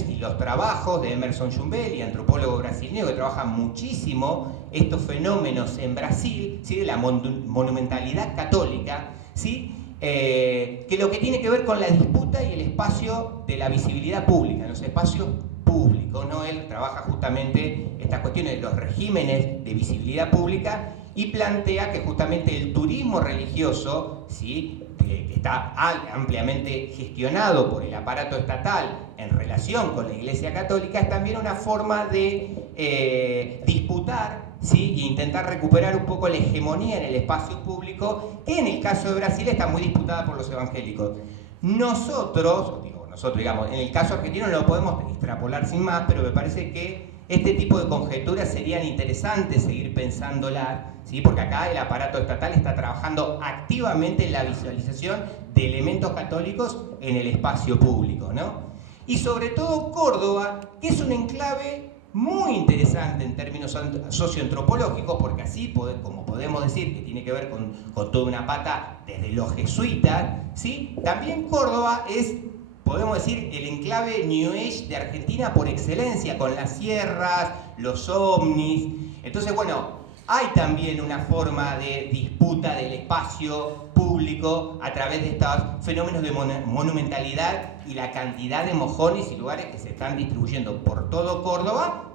y los trabajos de Emerson Jumbelli, antropólogo brasileño que trabaja muchísimo estos fenómenos en Brasil, ¿sí?, de la monumentalidad católica, ¿sí?, que lo que tiene que ver con la disputa y el espacio de la visibilidad pública, los espacios públicos, ¿no? Él trabaja justamente estas cuestiones de los regímenes de visibilidad pública y plantea que justamente el turismo religioso, ¿sí?, que está ampliamente gestionado por el aparato estatal en relación con la Iglesia Católica, es también una forma de disputar, ¿sí?, e intentar recuperar un poco la hegemonía en el espacio público, que en el caso de Brasil está muy disputada por los evangélicos. Nosotros, digamos, en el caso argentino no lo podemos extrapolar sin más, pero me parece que este tipo de conjeturas serían interesantes seguir pensándolas, ¿sí?, porque acá el aparato estatal está trabajando activamente en la visualización de elementos católicos en el espacio público, ¿no? Y sobre todo Córdoba, que es un enclave muy interesante en términos socioantropológicos, porque así, como podemos decir, que tiene que ver con toda una pata desde los jesuitas, ¿sí?, también Córdoba es, podemos decir, el enclave New Age de Argentina por excelencia, con las sierras, los ovnis. Entonces, bueno, hay también una forma de disputa del espacio público a través de estos fenómenos de monumentalidad y la cantidad de mojones y lugares que se están distribuyendo por todo Córdoba,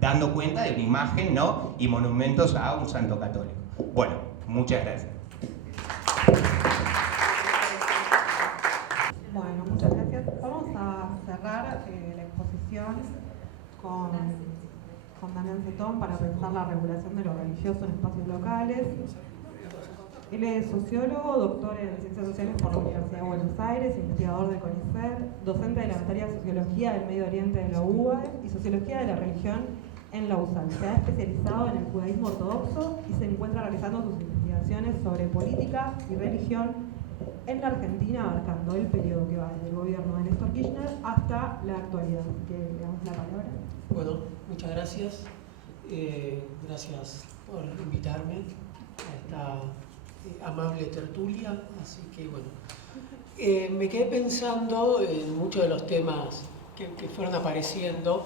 dando cuenta de una imagen, ¿no?, y monumentos a un santo católico. Bueno, muchas gracias. Bueno, muchas gracias. Vamos a cerrar la exposición con Damián Cetón para pensar la regulación de lo religioso en espacios locales. Él es sociólogo, doctor en Ciencias Sociales por la Universidad de Buenos Aires, investigador del CONICET, docente de la materia de Sociología del Medio Oriente de la UBA y Sociología de la Religión en la USAL. Se ha especializado en el judaísmo ortodoxo y se encuentra realizando sus investigaciones sobre política y religión en la Argentina, abarcando el periodo que va desde el gobierno de Néstor Kirchner hasta la actualidad. Así que le damos la palabra. Bueno, muchas gracias. Gracias por invitarme a esta amable tertulia. Así que bueno, me quedé pensando en muchos de los temas que fueron apareciendo,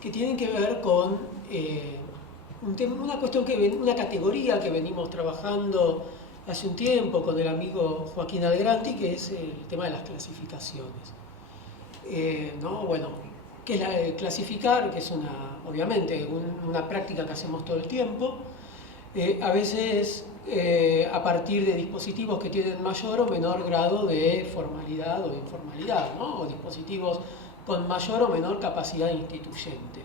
que tienen que ver con una cuestión, una categoría que venimos trabajando hace un tiempo con el amigo Joaquín Algranti, que es el tema de las clasificaciones. ¿No? Bueno, ¿qué es clasificar? Que es obviamente una práctica que hacemos todo el tiempo, a veces a partir de dispositivos que tienen mayor o menor grado de formalidad o de informalidad, ¿no? O dispositivos con mayor o menor capacidad instituyente.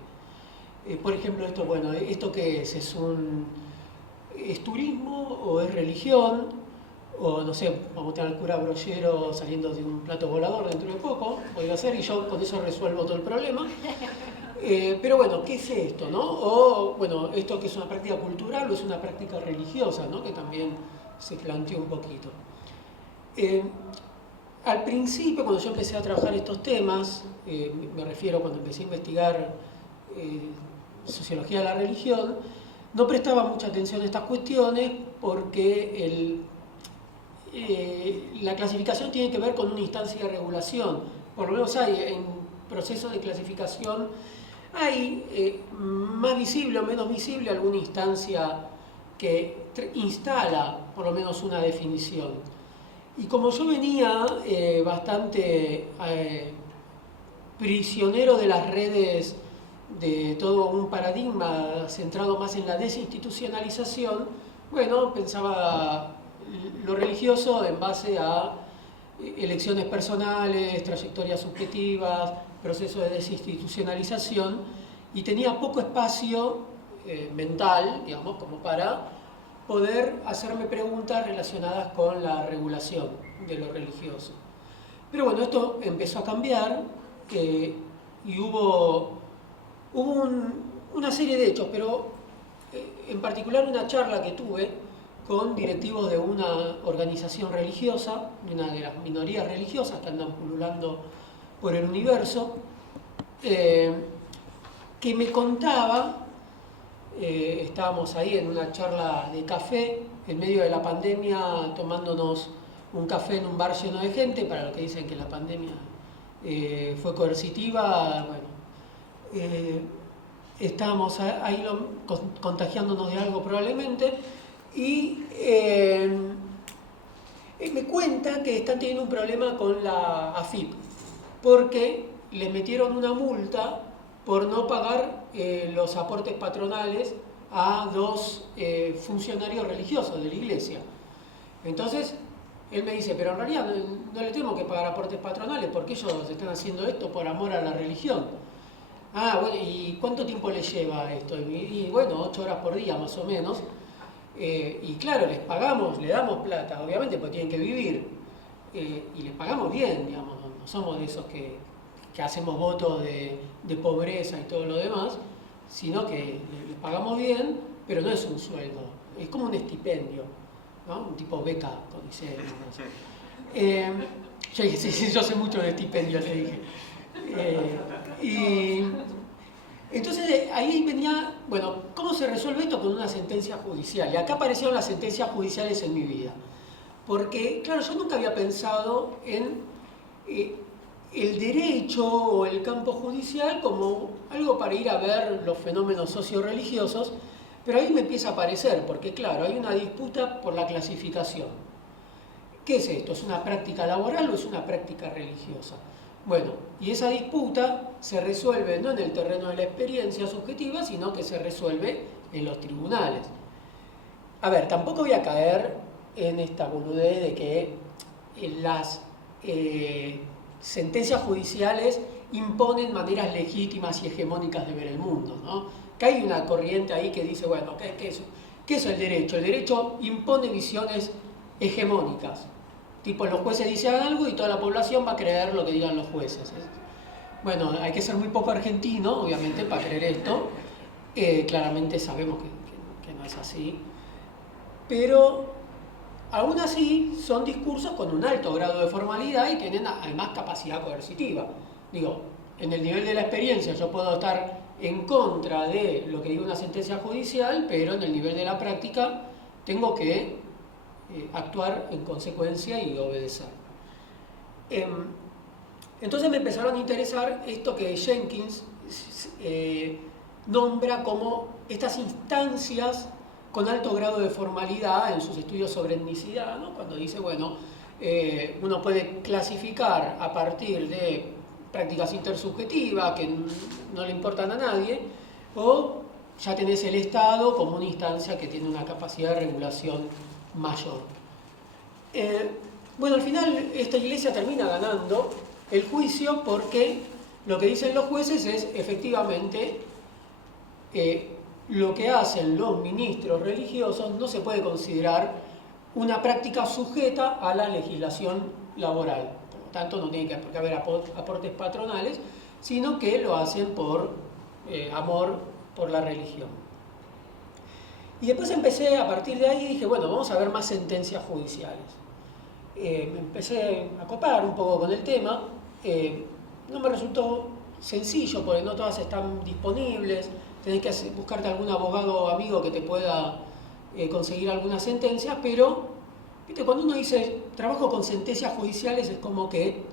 Por ejemplo, ¿esto qué es? ¿Es turismo o es religión? O no sé, vamos a tener al cura Brollero saliendo de un plato volador dentro de poco, podría ser, y yo con eso resuelvo todo el problema. Pero bueno, ¿qué es esto, no? O bueno, ¿esto que es una práctica cultural o es una práctica religiosa, ¿no? Que también se planteó un poquito. Al principio, cuando yo empecé a trabajar estos temas, me refiero cuando empecé a investigar sociología de la religión, no prestaba mucha atención a estas cuestiones porque la clasificación tiene que ver con una instancia de regulación. Por lo menos hay en procesos de clasificación, hay más visible o menos visible alguna instancia que instala por lo menos una definición. Y como yo venía bastante prisionero de las redes, de todo un paradigma centrado más en la desinstitucionalización, bueno, pensaba lo religioso en base a elecciones personales, trayectorias subjetivas, proceso de desinstitucionalización, y tenía poco espacio mental, digamos, como para poder hacerme preguntas relacionadas con la regulación de lo religioso. Pero bueno, esto empezó a cambiar y hubo una serie de hechos, pero en particular una charla que tuve con directivos de una organización religiosa, de una de las minorías religiosas que andan pululando por el universo, que me contaba, estábamos ahí en una charla de café, en medio de la pandemia, tomándonos un café en un bar lleno de gente, para los que dicen que la pandemia fue coercitiva, bueno, estábamos ahí contagiándonos de algo probablemente, y me cuenta que están teniendo un problema con la AFIP, porque le metieron una multa por no pagar los aportes patronales a dos funcionarios religiosos de la iglesia. Entonces, él me dice, pero en realidad no le tengo que pagar aportes patronales porque ellos están haciendo esto por amor a la religión. Ah, bueno, ¿y cuánto tiempo les lleva esto? Y bueno, 8 horas por día más o menos. Y claro, les pagamos, le damos plata, obviamente, porque tienen que vivir. Y les pagamos bien, digamos, no somos de esos que hacemos votos de pobreza y todo lo demás, sino que les pagamos bien, pero no es un sueldo, es como un estipendio, ¿no? Un tipo beca, CONICET. Yo dije, sí, yo sé mucho de estipendios, le dije. Y entonces ahí venía, bueno, ¿cómo se resuelve esto? Con una sentencia judicial. Y acá aparecieron las sentencias judiciales en mi vida. Porque, claro, yo nunca había pensado en el derecho o el campo judicial como algo para ir a ver los fenómenos socio-religiosos, pero ahí me empieza a aparecer, porque claro, hay una disputa por la clasificación. ¿Qué es esto? ¿Es una práctica laboral o es una práctica religiosa? Bueno, y esa disputa se resuelve no en el terreno de la experiencia subjetiva, sino que se resuelve en los tribunales. A ver, tampoco voy a caer en esta boludez de que las sentencias judiciales imponen maneras legítimas y hegemónicas de ver el mundo, ¿no? Que hay una corriente ahí que dice, bueno, ¿qué es el derecho? El derecho impone visiones hegemónicas. Tipo, los jueces dicen algo y toda la población va a creer lo que digan los jueces. Bueno, hay que ser muy poco argentino, obviamente, para creer esto. Claramente sabemos que no es así. Pero, aún así, son discursos con un alto grado de formalidad y tienen además capacidad coercitiva. Digo, en el nivel de la experiencia yo puedo estar en contra de lo que diga una sentencia judicial, pero en el nivel de la práctica tengo que actuar en consecuencia y obedecer. Entonces me empezaron a interesar esto que Jenkins nombra como estas instancias con alto grado de formalidad en sus estudios sobre etnicidad, ¿no? Cuando dice, bueno, uno puede clasificar a partir de prácticas intersubjetivas que no le importan a nadie, o ya tenés el Estado como una instancia que tiene una capacidad de regulación mayor. Bueno, al final esta iglesia termina ganando el juicio porque lo que dicen los jueces es efectivamente lo que hacen los ministros religiosos no se puede considerar una práctica sujeta a la legislación laboral. Por lo tanto, no tiene que haber aportes patronales, sino que lo hacen por amor por la religión. Y después empecé, a partir de ahí, dije, bueno, vamos a ver más sentencias judiciales. Me empecé a copar un poco con el tema. No me resultó sencillo, porque no todas están disponibles. Tenés que buscarte algún abogado amigo que te pueda conseguir alguna sentencia, pero ¿viste? Cuando uno dice trabajo con sentencias judiciales es como que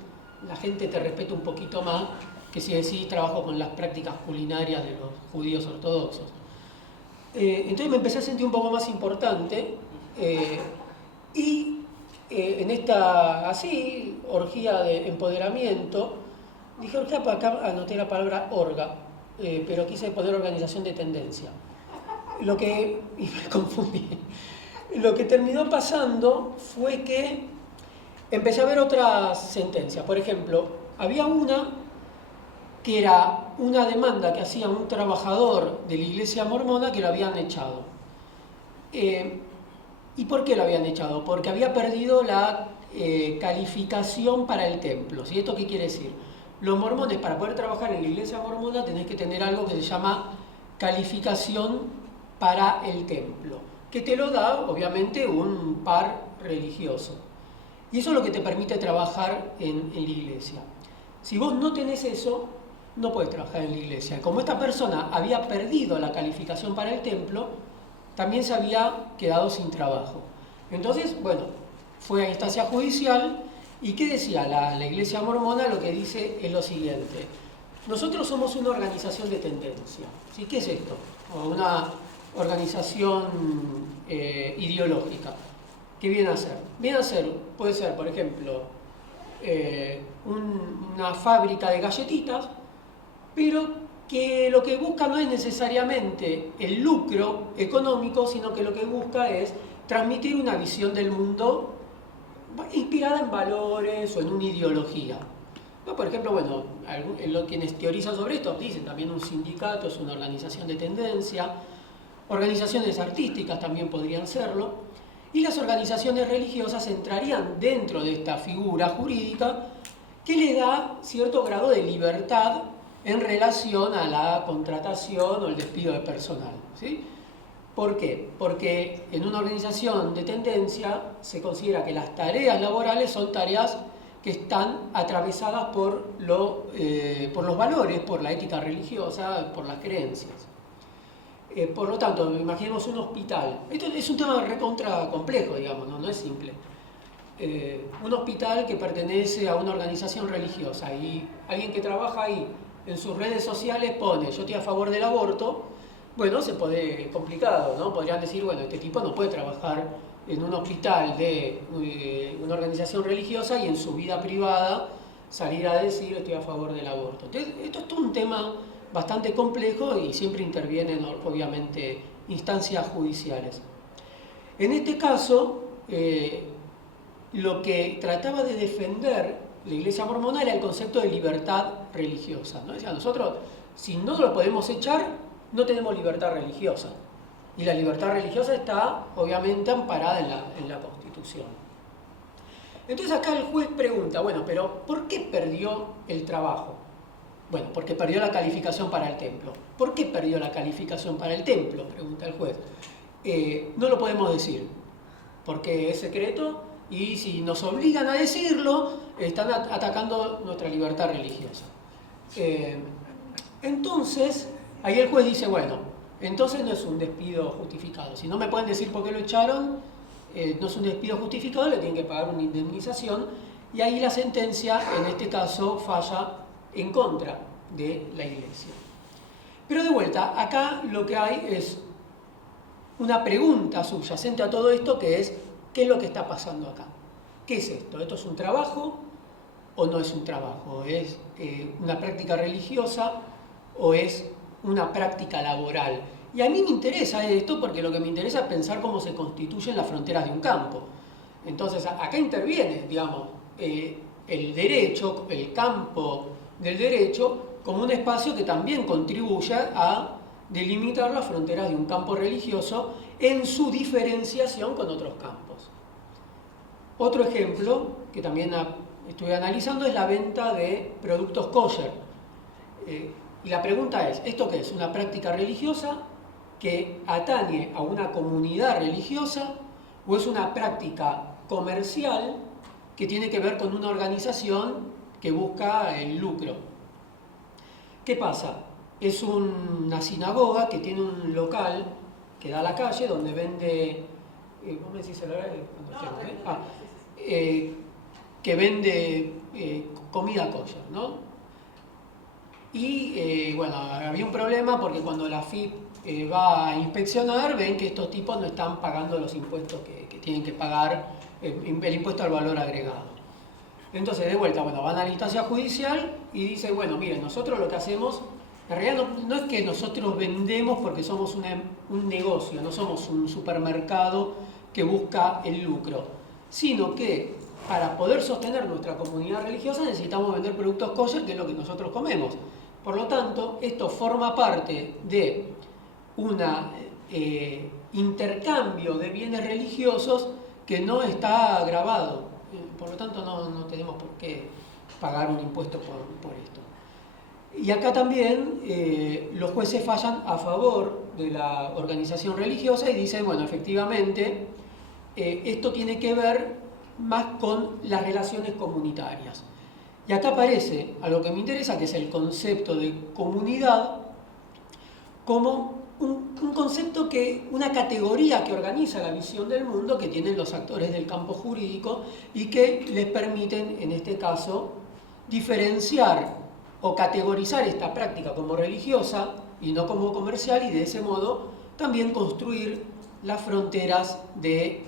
la gente te respeta un poquito más que si decís trabajo con las prácticas culinarias de los judíos ortodoxos. Entonces me empecé a sentir un poco más importante y en esta así orgía de empoderamiento dije, acá anoté la palabra orga, pero quise poner organización de tendencia. Y me confundí. Lo que terminó pasando fue que empecé a ver otras sentencias. Por ejemplo, había una que era una demanda que hacía un trabajador de la iglesia mormona que lo habían echado. ¿Y por qué lo habían echado? Porque había perdido la calificación para el templo. ¿Sí? ¿Esto qué quiere decir? Los mormones, para poder trabajar en la iglesia mormona, tenés que tener algo que se llama calificación para el templo, que te lo da, obviamente, un par religioso. Y eso es lo que te permite trabajar en la iglesia. Si vos no tenés eso, no puedes trabajar en la iglesia. Como esta persona había perdido la calificación para el templo, también se había quedado sin trabajo. Entonces, bueno, fue a instancia judicial. ¿Y qué decía la iglesia mormona? Lo que dice es lo siguiente. Nosotros somos una organización de tendencia. ¿Sí? ¿Qué es esto? Una organización ideológica. ¿Qué viene a ser? Viene a ser, puede ser, por ejemplo, una fábrica de galletitas, pero que lo que busca no es necesariamente el lucro económico, sino que lo que busca es transmitir una visión del mundo inspirada en valores o en una ideología. ¿No? Por ejemplo, bueno, quienes teorizan sobre esto dicen también un sindicato es una organización de tendencia, organizaciones artísticas también podrían serlo, y las organizaciones religiosas entrarían dentro de esta figura jurídica que le da cierto grado de libertad en relación a la contratación o el despido de personal. ¿Sí? ¿Por qué? Porque en una organización de tendencia se considera que las tareas laborales son tareas que están atravesadas por los valores, por la ética religiosa, por las creencias. Por lo tanto, imaginemos un hospital. Esto es un tema recontra complejo, digamos, no es simple. Un hospital que pertenece a una organización religiosa y alguien que trabaja ahí en sus redes sociales pone yo estoy a favor del aborto. Bueno, se puede complicado, ¿no? Podrían decir, bueno, este tipo no puede trabajar en un hospital de una organización religiosa y en su vida privada salir a decir estoy a favor del aborto. Entonces, esto es todo un tema bastante complejo y siempre intervienen, obviamente, instancias judiciales. En este caso, lo que trataba de defender la iglesia mormona era el concepto de libertad religiosa, ¿no? Decía, nosotros, si no lo podemos echar, no tenemos libertad religiosa. Y la libertad religiosa está, obviamente, amparada en la Constitución. Entonces acá el juez pregunta, bueno, pero ¿por qué perdió el trabajo? Bueno, porque perdió la calificación para el templo. ¿Por qué perdió la calificación para el templo?, pregunta el juez. No lo podemos decir, porque es secreto, y si nos obligan a decirlo, están atacando nuestra libertad religiosa. Entonces, ahí el juez dice, bueno, entonces no es un despido justificado. Si no me pueden decir por qué lo echaron, no es un despido justificado, le tienen que pagar una indemnización, y ahí la sentencia, en este caso, falla en contra de la Iglesia. Pero de vuelta, acá lo que hay es una pregunta subyacente a todo esto, que es, ¿qué es lo que está pasando acá? ¿Qué es esto? ¿Esto es un trabajo o no es un trabajo? ¿Es una práctica religiosa o es una práctica laboral? Y a mí me interesa esto porque lo que me interesa es pensar cómo se constituyen las fronteras de un campo. Entonces, acá interviene, digamos, el derecho, el campo del derecho, como un espacio que también contribuye a delimitar las fronteras de un campo religioso en su diferenciación con otros campos. Otro ejemplo que también estuve analizando es la venta de productos kosher. Y la pregunta es, ¿esto qué es? ¿Una práctica religiosa que atañe a una comunidad religiosa o es una práctica comercial que tiene que ver con una organización que busca el lucro? ¿Qué pasa? Es una sinagoga que tiene un local que da a la calle donde vende... ¿Vos me decís el horario? Que vende comida kosher, ¿no? Y bueno, había un problema porque cuando la FIP va a inspeccionar, ven que estos tipos no están pagando los impuestos que tienen que pagar, el impuesto al valor agregado. Entonces, de vuelta, bueno, van a la instancia judicial y dicen, bueno, miren, nosotros lo que hacemos, en realidad no es que nosotros vendemos porque somos un negocio, no somos un supermercado que busca el lucro, sino que para poder sostener nuestra comunidad religiosa necesitamos vender productos kosher, que es lo que nosotros comemos. Por lo tanto, esto forma parte de un intercambio de bienes religiosos que no está grabado. Por lo tanto, no tenemos por qué pagar un impuesto por esto. Y acá también los jueces fallan a favor de la organización religiosa y dicen, bueno, efectivamente, esto tiene que ver más con las relaciones comunitarias. Y acá aparece algo que me interesa, que es el concepto de comunidad como un concepto una categoría que organiza la visión del mundo que tienen los actores del campo jurídico y que les permiten, en este caso, diferenciar o categorizar esta práctica como religiosa y no como comercial, y de ese modo también construir las fronteras de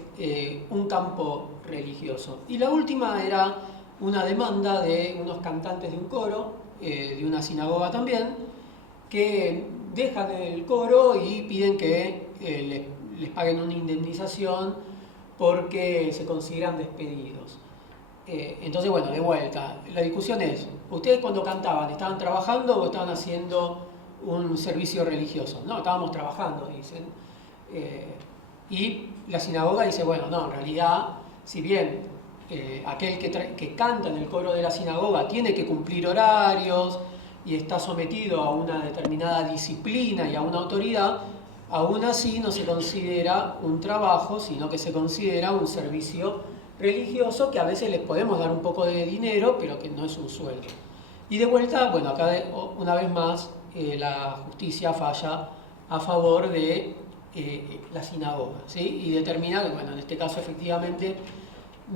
un campo religioso. Y la última era una demanda de unos cantantes de un coro, de una sinagoga también, que dejan el coro y piden que les paguen una indemnización porque se consideran despedidos. Entonces, bueno, de vuelta, la discusión es, ¿ustedes cuando cantaban estaban trabajando o estaban haciendo un servicio religioso? No, estábamos trabajando, dicen. Y la sinagoga dice, bueno, no, en realidad, si bien aquel que canta en el coro de la sinagoga tiene que cumplir horarios y está sometido a una determinada disciplina y a una autoridad, aún así no se considera un trabajo, sino que se considera un servicio religioso que a veces les podemos dar un poco de dinero, pero que no es un sueldo. Y de vuelta, bueno, acá una vez más la justicia falla a favor de la sinagoga, ¿sí? Y determina que, bueno, en este caso efectivamente,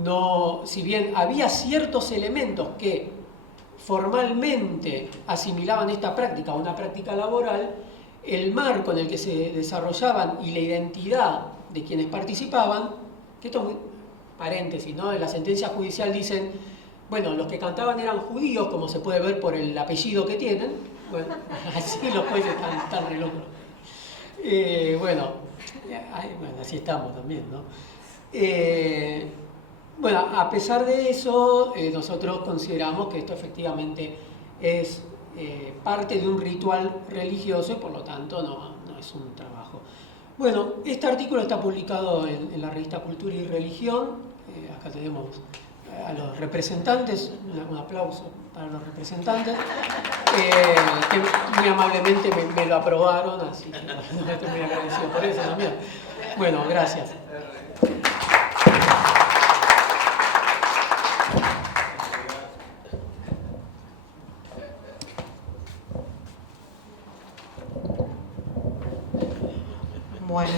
no, si bien había ciertos elementos que formalmente asimilaban esta práctica a una práctica laboral, el marco en el que se desarrollaban y la identidad de quienes participaban, que esto es muy paréntesis, ¿no? En la sentencia judicial dicen, bueno, los que cantaban eran judíos, como se puede ver por el apellido que tienen, bueno, así los jueces están re locos. Bueno, así estamos también, ¿no? Bueno, a pesar de eso, nosotros consideramos que esto efectivamente es parte de un ritual religioso y por lo tanto no es un trabajo. Bueno, este artículo está publicado en la revista Cultura y Religión. Acá tenemos a los representantes, un aplauso para los representantes, que muy amablemente me lo aprobaron, así que estoy muy agradecido por eso también. Bueno, gracias. Bueno,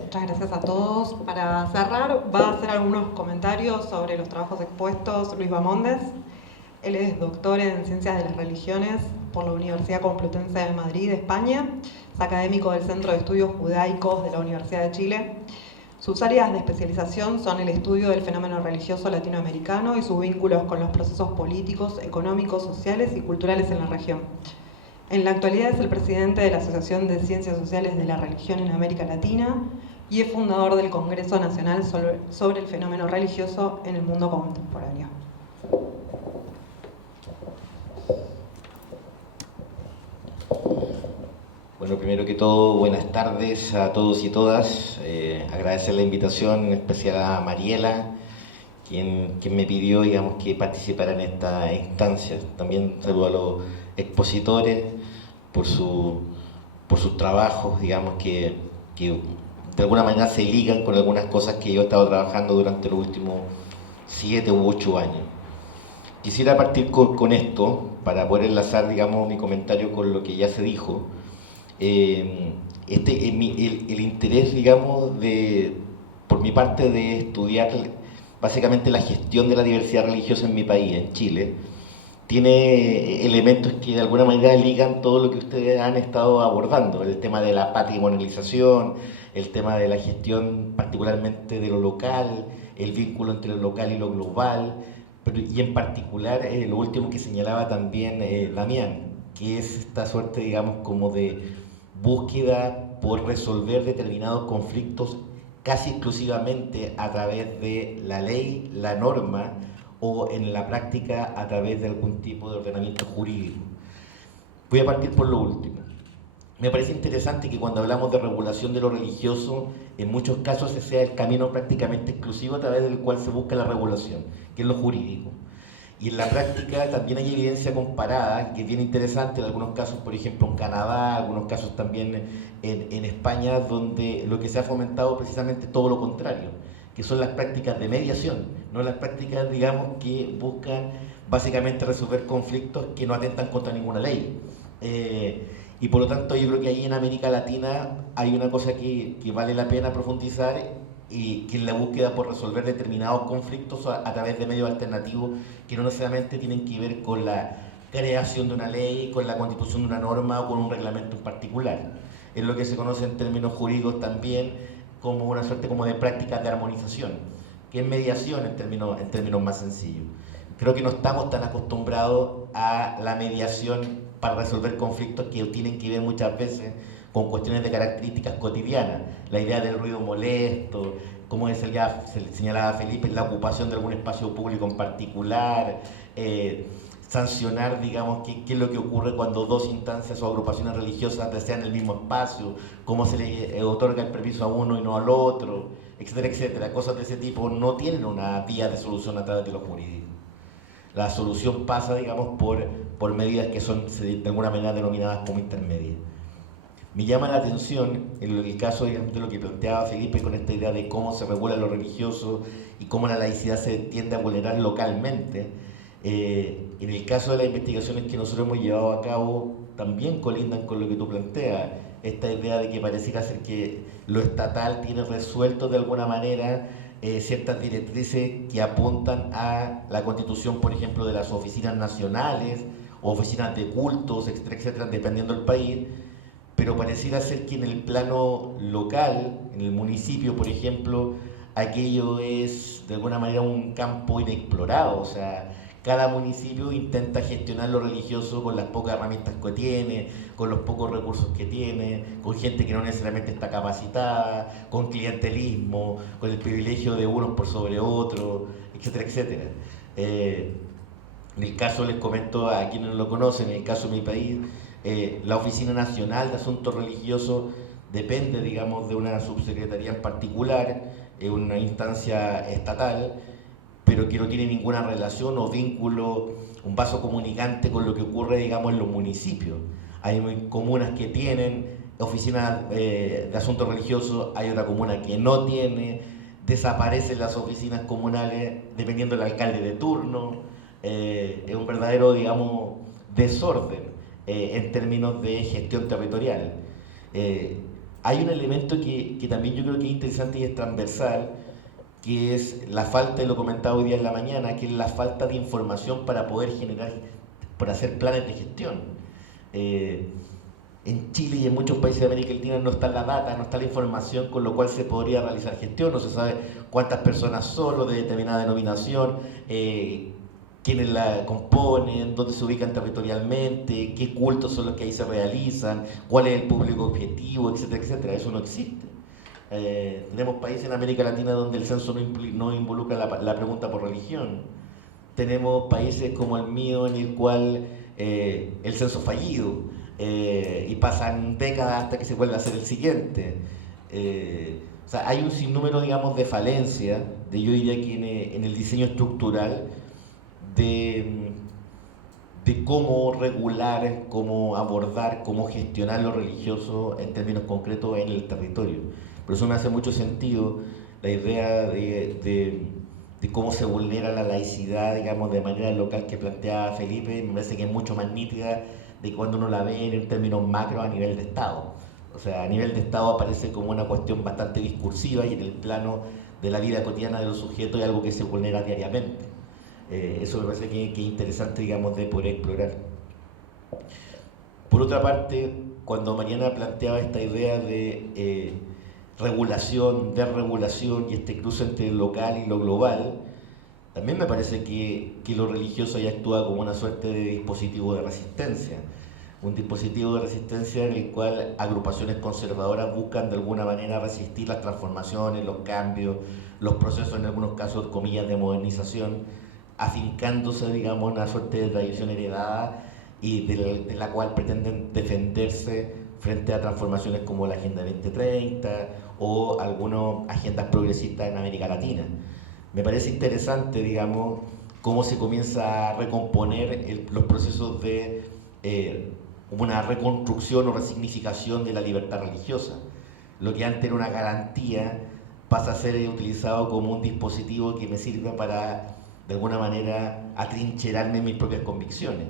muchas gracias a todos. Para cerrar, va a hacer algunos comentarios sobre los trabajos expuestos Luis Bamondes. Él es doctor en Ciencias de las Religiones por la Universidad Complutense de Madrid, España. Es académico del Centro de Estudios Judaicos de la Universidad de Chile. Sus áreas de especialización son el estudio del fenómeno religioso latinoamericano y sus vínculos con los procesos políticos, económicos, sociales y culturales en la región. En la actualidad es el presidente de la Asociación de Ciencias Sociales de la Religión en América Latina y es fundador del Congreso Nacional sobre el Fenómeno Religioso en el Mundo Contemporáneo. Bueno, primero que todo, buenas tardes a todos y todas. Agradecer la invitación, en especial a Mariela, quien me pidió, digamos, que participara en esta instancia. También saludo a los expositores por sus trabajos, digamos, que de alguna manera se ligan con algunas cosas que yo he estado trabajando durante los últimos 7 u 8 años. Quisiera partir con esto, para poder enlazar, digamos, mi comentario con lo que ya se dijo. El interés, digamos, por mi parte de estudiar básicamente la gestión de la diversidad religiosa en mi país, en Chile, tiene elementos que de alguna manera ligan todo lo que ustedes han estado abordando, el tema de la patrimonialización, el tema de la gestión particularmente de lo local, el vínculo entre lo local y lo global, y en particular lo último que señalaba también Damián, que es esta suerte, digamos, como de búsqueda por resolver determinados conflictos casi exclusivamente a través de la ley, la norma, o en la práctica a través de algún tipo de ordenamiento jurídico. Voy a partir por lo último. Me parece interesante que cuando hablamos de regulación de lo religioso, en muchos casos ese sea el camino prácticamente exclusivo a través del cual se busca la regulación, que es lo jurídico. Y en la práctica también hay evidencia comparada, que es bien interesante, en algunos casos, por ejemplo, en Canadá, algunos casos también en España, donde lo que se ha fomentado precisamente todo lo contrario, que son las prácticas de mediación, no las prácticas, digamos, que buscan básicamente resolver conflictos que no atentan contra ninguna ley. Y por lo tanto yo creo que ahí en América Latina hay una cosa que vale la pena profundizar, y que es la búsqueda por resolver determinados conflictos a través de medios alternativos que no necesariamente tienen que ver con la creación de una ley, con la constitución de una norma o con un reglamento en particular. Es lo que se conoce en términos jurídicos también como una suerte como de prácticas de armonización, que es mediación en términos más sencillos. Creo que no estamos tan acostumbrados a la mediación para resolver conflictos que tienen que ver muchas veces con cuestiones de características cotidianas. La idea del ruido molesto, como señalaba Felipe, la ocupación de algún espacio público en particular, sancionar, digamos, qué es lo que ocurre cuando dos instancias o agrupaciones religiosas desean el mismo espacio, cómo se le otorga el permiso a uno y no al otro, etcétera, etcétera. Cosas de ese tipo no tienen una vía de solución a través de lo jurídico. La solución pasa, digamos, por medidas que son de alguna manera denominadas como intermedias. Me llama la atención en el caso, digamos, de lo que planteaba Felipe con esta idea de cómo se regula lo religioso y cómo la laicidad se tiende a vulnerar localmente. En el caso de las investigaciones que nosotros hemos llevado a cabo, también colindan con lo que tú planteas, esta idea de que pareciera ser que lo estatal tiene resuelto de alguna manera ciertas directrices que apuntan a la constitución, por ejemplo, de las oficinas nacionales, o oficinas de cultos, etcétera, etcétera, dependiendo del país, pero pareciera ser que en el plano local, en el municipio, por ejemplo, aquello es de alguna manera un campo inexplorado. O sea, cada municipio intenta gestionar lo religioso con las pocas herramientas que tiene, con los pocos recursos que tiene, con gente que no necesariamente está capacitada, con clientelismo, con el privilegio de unos por sobre otros, etcétera, etcétera. En el caso, les comento a quienes no lo conocen, en el caso de mi país, la Oficina Nacional de Asuntos Religiosos depende, digamos, de una subsecretaría en particular, una instancia estatal, pero que no tiene ninguna relación o vínculo, un vaso comunicante con lo que ocurre, digamos, en los municipios. Hay comunas que tienen oficinas de asuntos religiosos, hay otra comuna que no tiene, desaparecen las oficinas comunales dependiendo del alcalde de turno, es un verdadero, digamos, desorden en términos de gestión territorial. Hay un elemento que también yo creo que es interesante y es transversal, que es la falta, y lo comentaba hoy día en la mañana, que es la falta de información para poder generar, para hacer planes de gestión. En Chile y en muchos países de América Latina no está la data, no está la información con lo cual se podría realizar gestión, no se sabe cuántas personas son de determinada denominación, quiénes la componen, dónde se ubican territorialmente, qué cultos son los que ahí se realizan, cuál es el público objetivo, etcétera, etcétera. Eso no existe. Tenemos países en América Latina donde el censo no involucra la pregunta por religión. Tenemos países como el mío en el cual el censo fallido y pasan décadas hasta que se vuelve a hacer el siguiente. O sea, hay un sinnúmero, digamos, de falencias, yo diría que en el diseño estructural de cómo regular, cómo abordar, cómo gestionar lo religioso en términos concretos en el territorio. Por eso me hace mucho sentido la idea de cómo se vulnera la laicidad, digamos, de manera local que plantea Felipe. Me parece que es mucho más nítida de cuando uno la ve en términos macro a nivel de Estado. O sea, a nivel de Estado aparece como una cuestión bastante discursiva y en el plano de la vida cotidiana de los sujetos es algo que se vulnera diariamente. Eso me parece que es interesante, digamos, de poder explorar. Por otra parte, cuando Mariana planteaba esta idea de regulación, desregulación y este cruce entre lo local y lo global, también me parece que lo religioso ya actúa como una suerte de dispositivo de resistencia. Un dispositivo de resistencia en el cual agrupaciones conservadoras buscan de alguna manera resistir las transformaciones, los cambios, los procesos, en algunos casos, comillas, de modernización, afincándose, digamos, en una suerte de tradición heredada y de la cual pretenden defenderse frente a transformaciones como la Agenda 2030 o algunas agendas progresistas en América Latina. Me parece interesante, digamos, cómo se comienza a recomponer los procesos de una reconstrucción o resignificación de la libertad religiosa. Lo que antes era una garantía pasa a ser utilizado como un dispositivo que me sirve para, de alguna manera, atrincherarme en mis propias convicciones.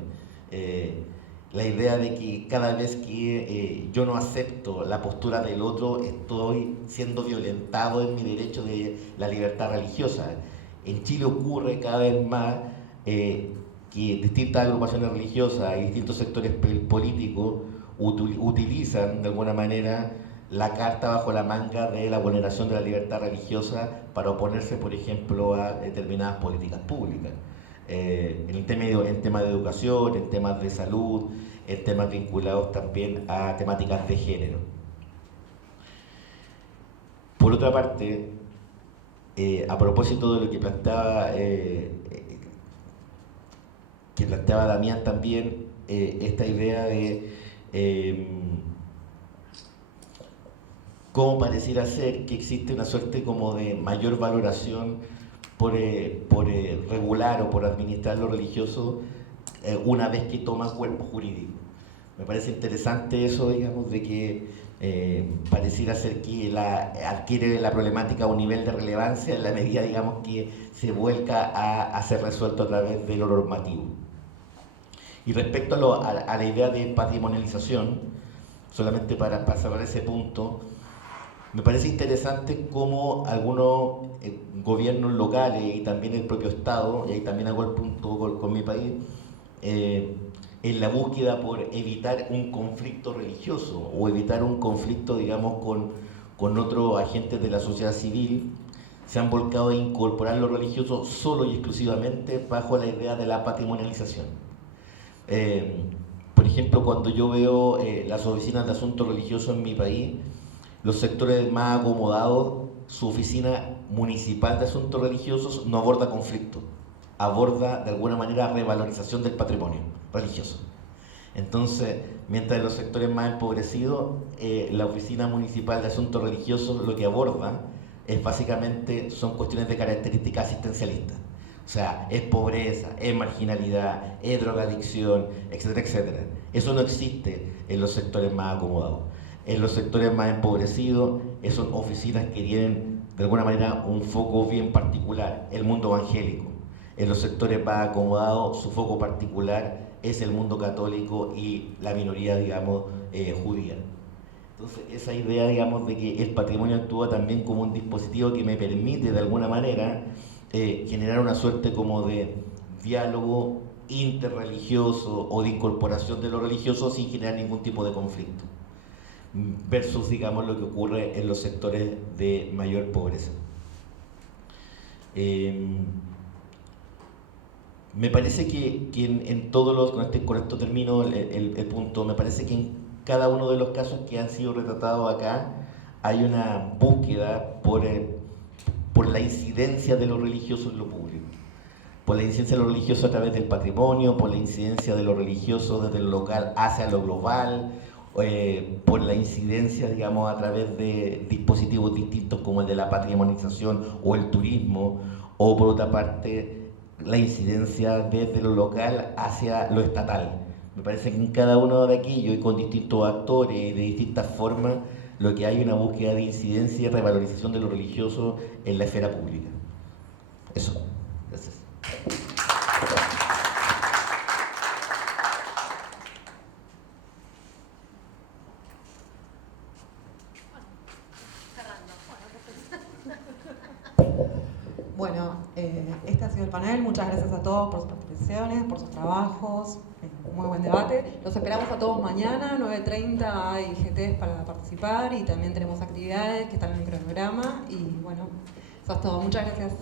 La idea de que cada vez que yo no acepto la postura del otro, estoy siendo violentado en mi derecho de la libertad religiosa. En Chile ocurre cada vez más que distintas agrupaciones religiosas y distintos sectores políticos utilizan de alguna manera la carta bajo la manga de la vulneración de la libertad religiosa para oponerse, por ejemplo, a determinadas políticas públicas. En temas de educación, en temas de salud, en temas vinculados también a temáticas de género. Por otra parte, a propósito de lo que planteaba Damián también, esta idea de cómo pareciera ser que existe una suerte como de mayor valoración por regular o por administrar lo religioso una vez que toma cuerpo jurídico. Me parece interesante eso, digamos, de que pareciera ser que adquiere la problemática a un nivel de relevancia en la medida, digamos, que se vuelca a ser resuelto a través de lo normativo. Y respecto a la idea de patrimonialización, solamente para cerrar ese punto, me parece interesante cómo algunos gobiernos locales y también el propio Estado, y ahí también hago el punto con mi país, en la búsqueda por evitar un conflicto religioso o evitar un conflicto, digamos, con otros agentes de la sociedad civil, se han volcado a incorporar lo religioso solo y exclusivamente bajo la idea de la patrimonialización. Por ejemplo, cuando yo veo las oficinas de asuntos religiosos en mi país, los sectores más acomodados, su oficina municipal de asuntos religiosos no aborda conflicto, aborda de alguna manera revalorización del patrimonio religioso. Entonces, mientras en los sectores más empobrecidos, la Oficina Municipal de Asuntos Religiosos lo que aborda es básicamente, son cuestiones de característica asistencialista. O sea, es pobreza, es marginalidad, es drogadicción, etcétera, etcétera. Eso no existe en los sectores más acomodados. En los sectores más empobrecidos, son oficinas que tienen de alguna manera un foco bien particular, el mundo evangélico. En los sectores más acomodados, su foco particular es el mundo católico y la minoría, digamos, judía. Entonces, esa idea, digamos, de que el patrimonio actúa también como un dispositivo que me permite, de alguna manera, generar una suerte como de diálogo interreligioso o de incorporación de lo religioso sin generar ningún tipo de conflicto, versus, digamos, lo que ocurre en los sectores de mayor pobreza. Me parece que en todos los, con esto termino el punto, me parece que en cada uno de los casos que han sido retratados acá hay una búsqueda por la incidencia de lo religioso en lo público, por la incidencia de lo religioso a través del patrimonio, por la incidencia de lo religioso desde lo local hacia lo global, por la incidencia, digamos, a través de dispositivos distintos como el de la patrimonización o el turismo, o por otra parte la incidencia desde lo local hacia lo estatal. Me parece que en cada uno de aquellos y con distintos actores y de distintas formas, lo que hay es una búsqueda de incidencia y revalorización de lo religioso en la esfera pública. Eso. Gracias. Bueno, este ha sido el panel. Muchas gracias a todos por sus participaciones, por sus trabajos. Muy buen debate. Los esperamos a todos mañana, 9:30 hay GTs para participar y también tenemos actividades que están en el cronograma. Y bueno, eso es todo. Muchas gracias.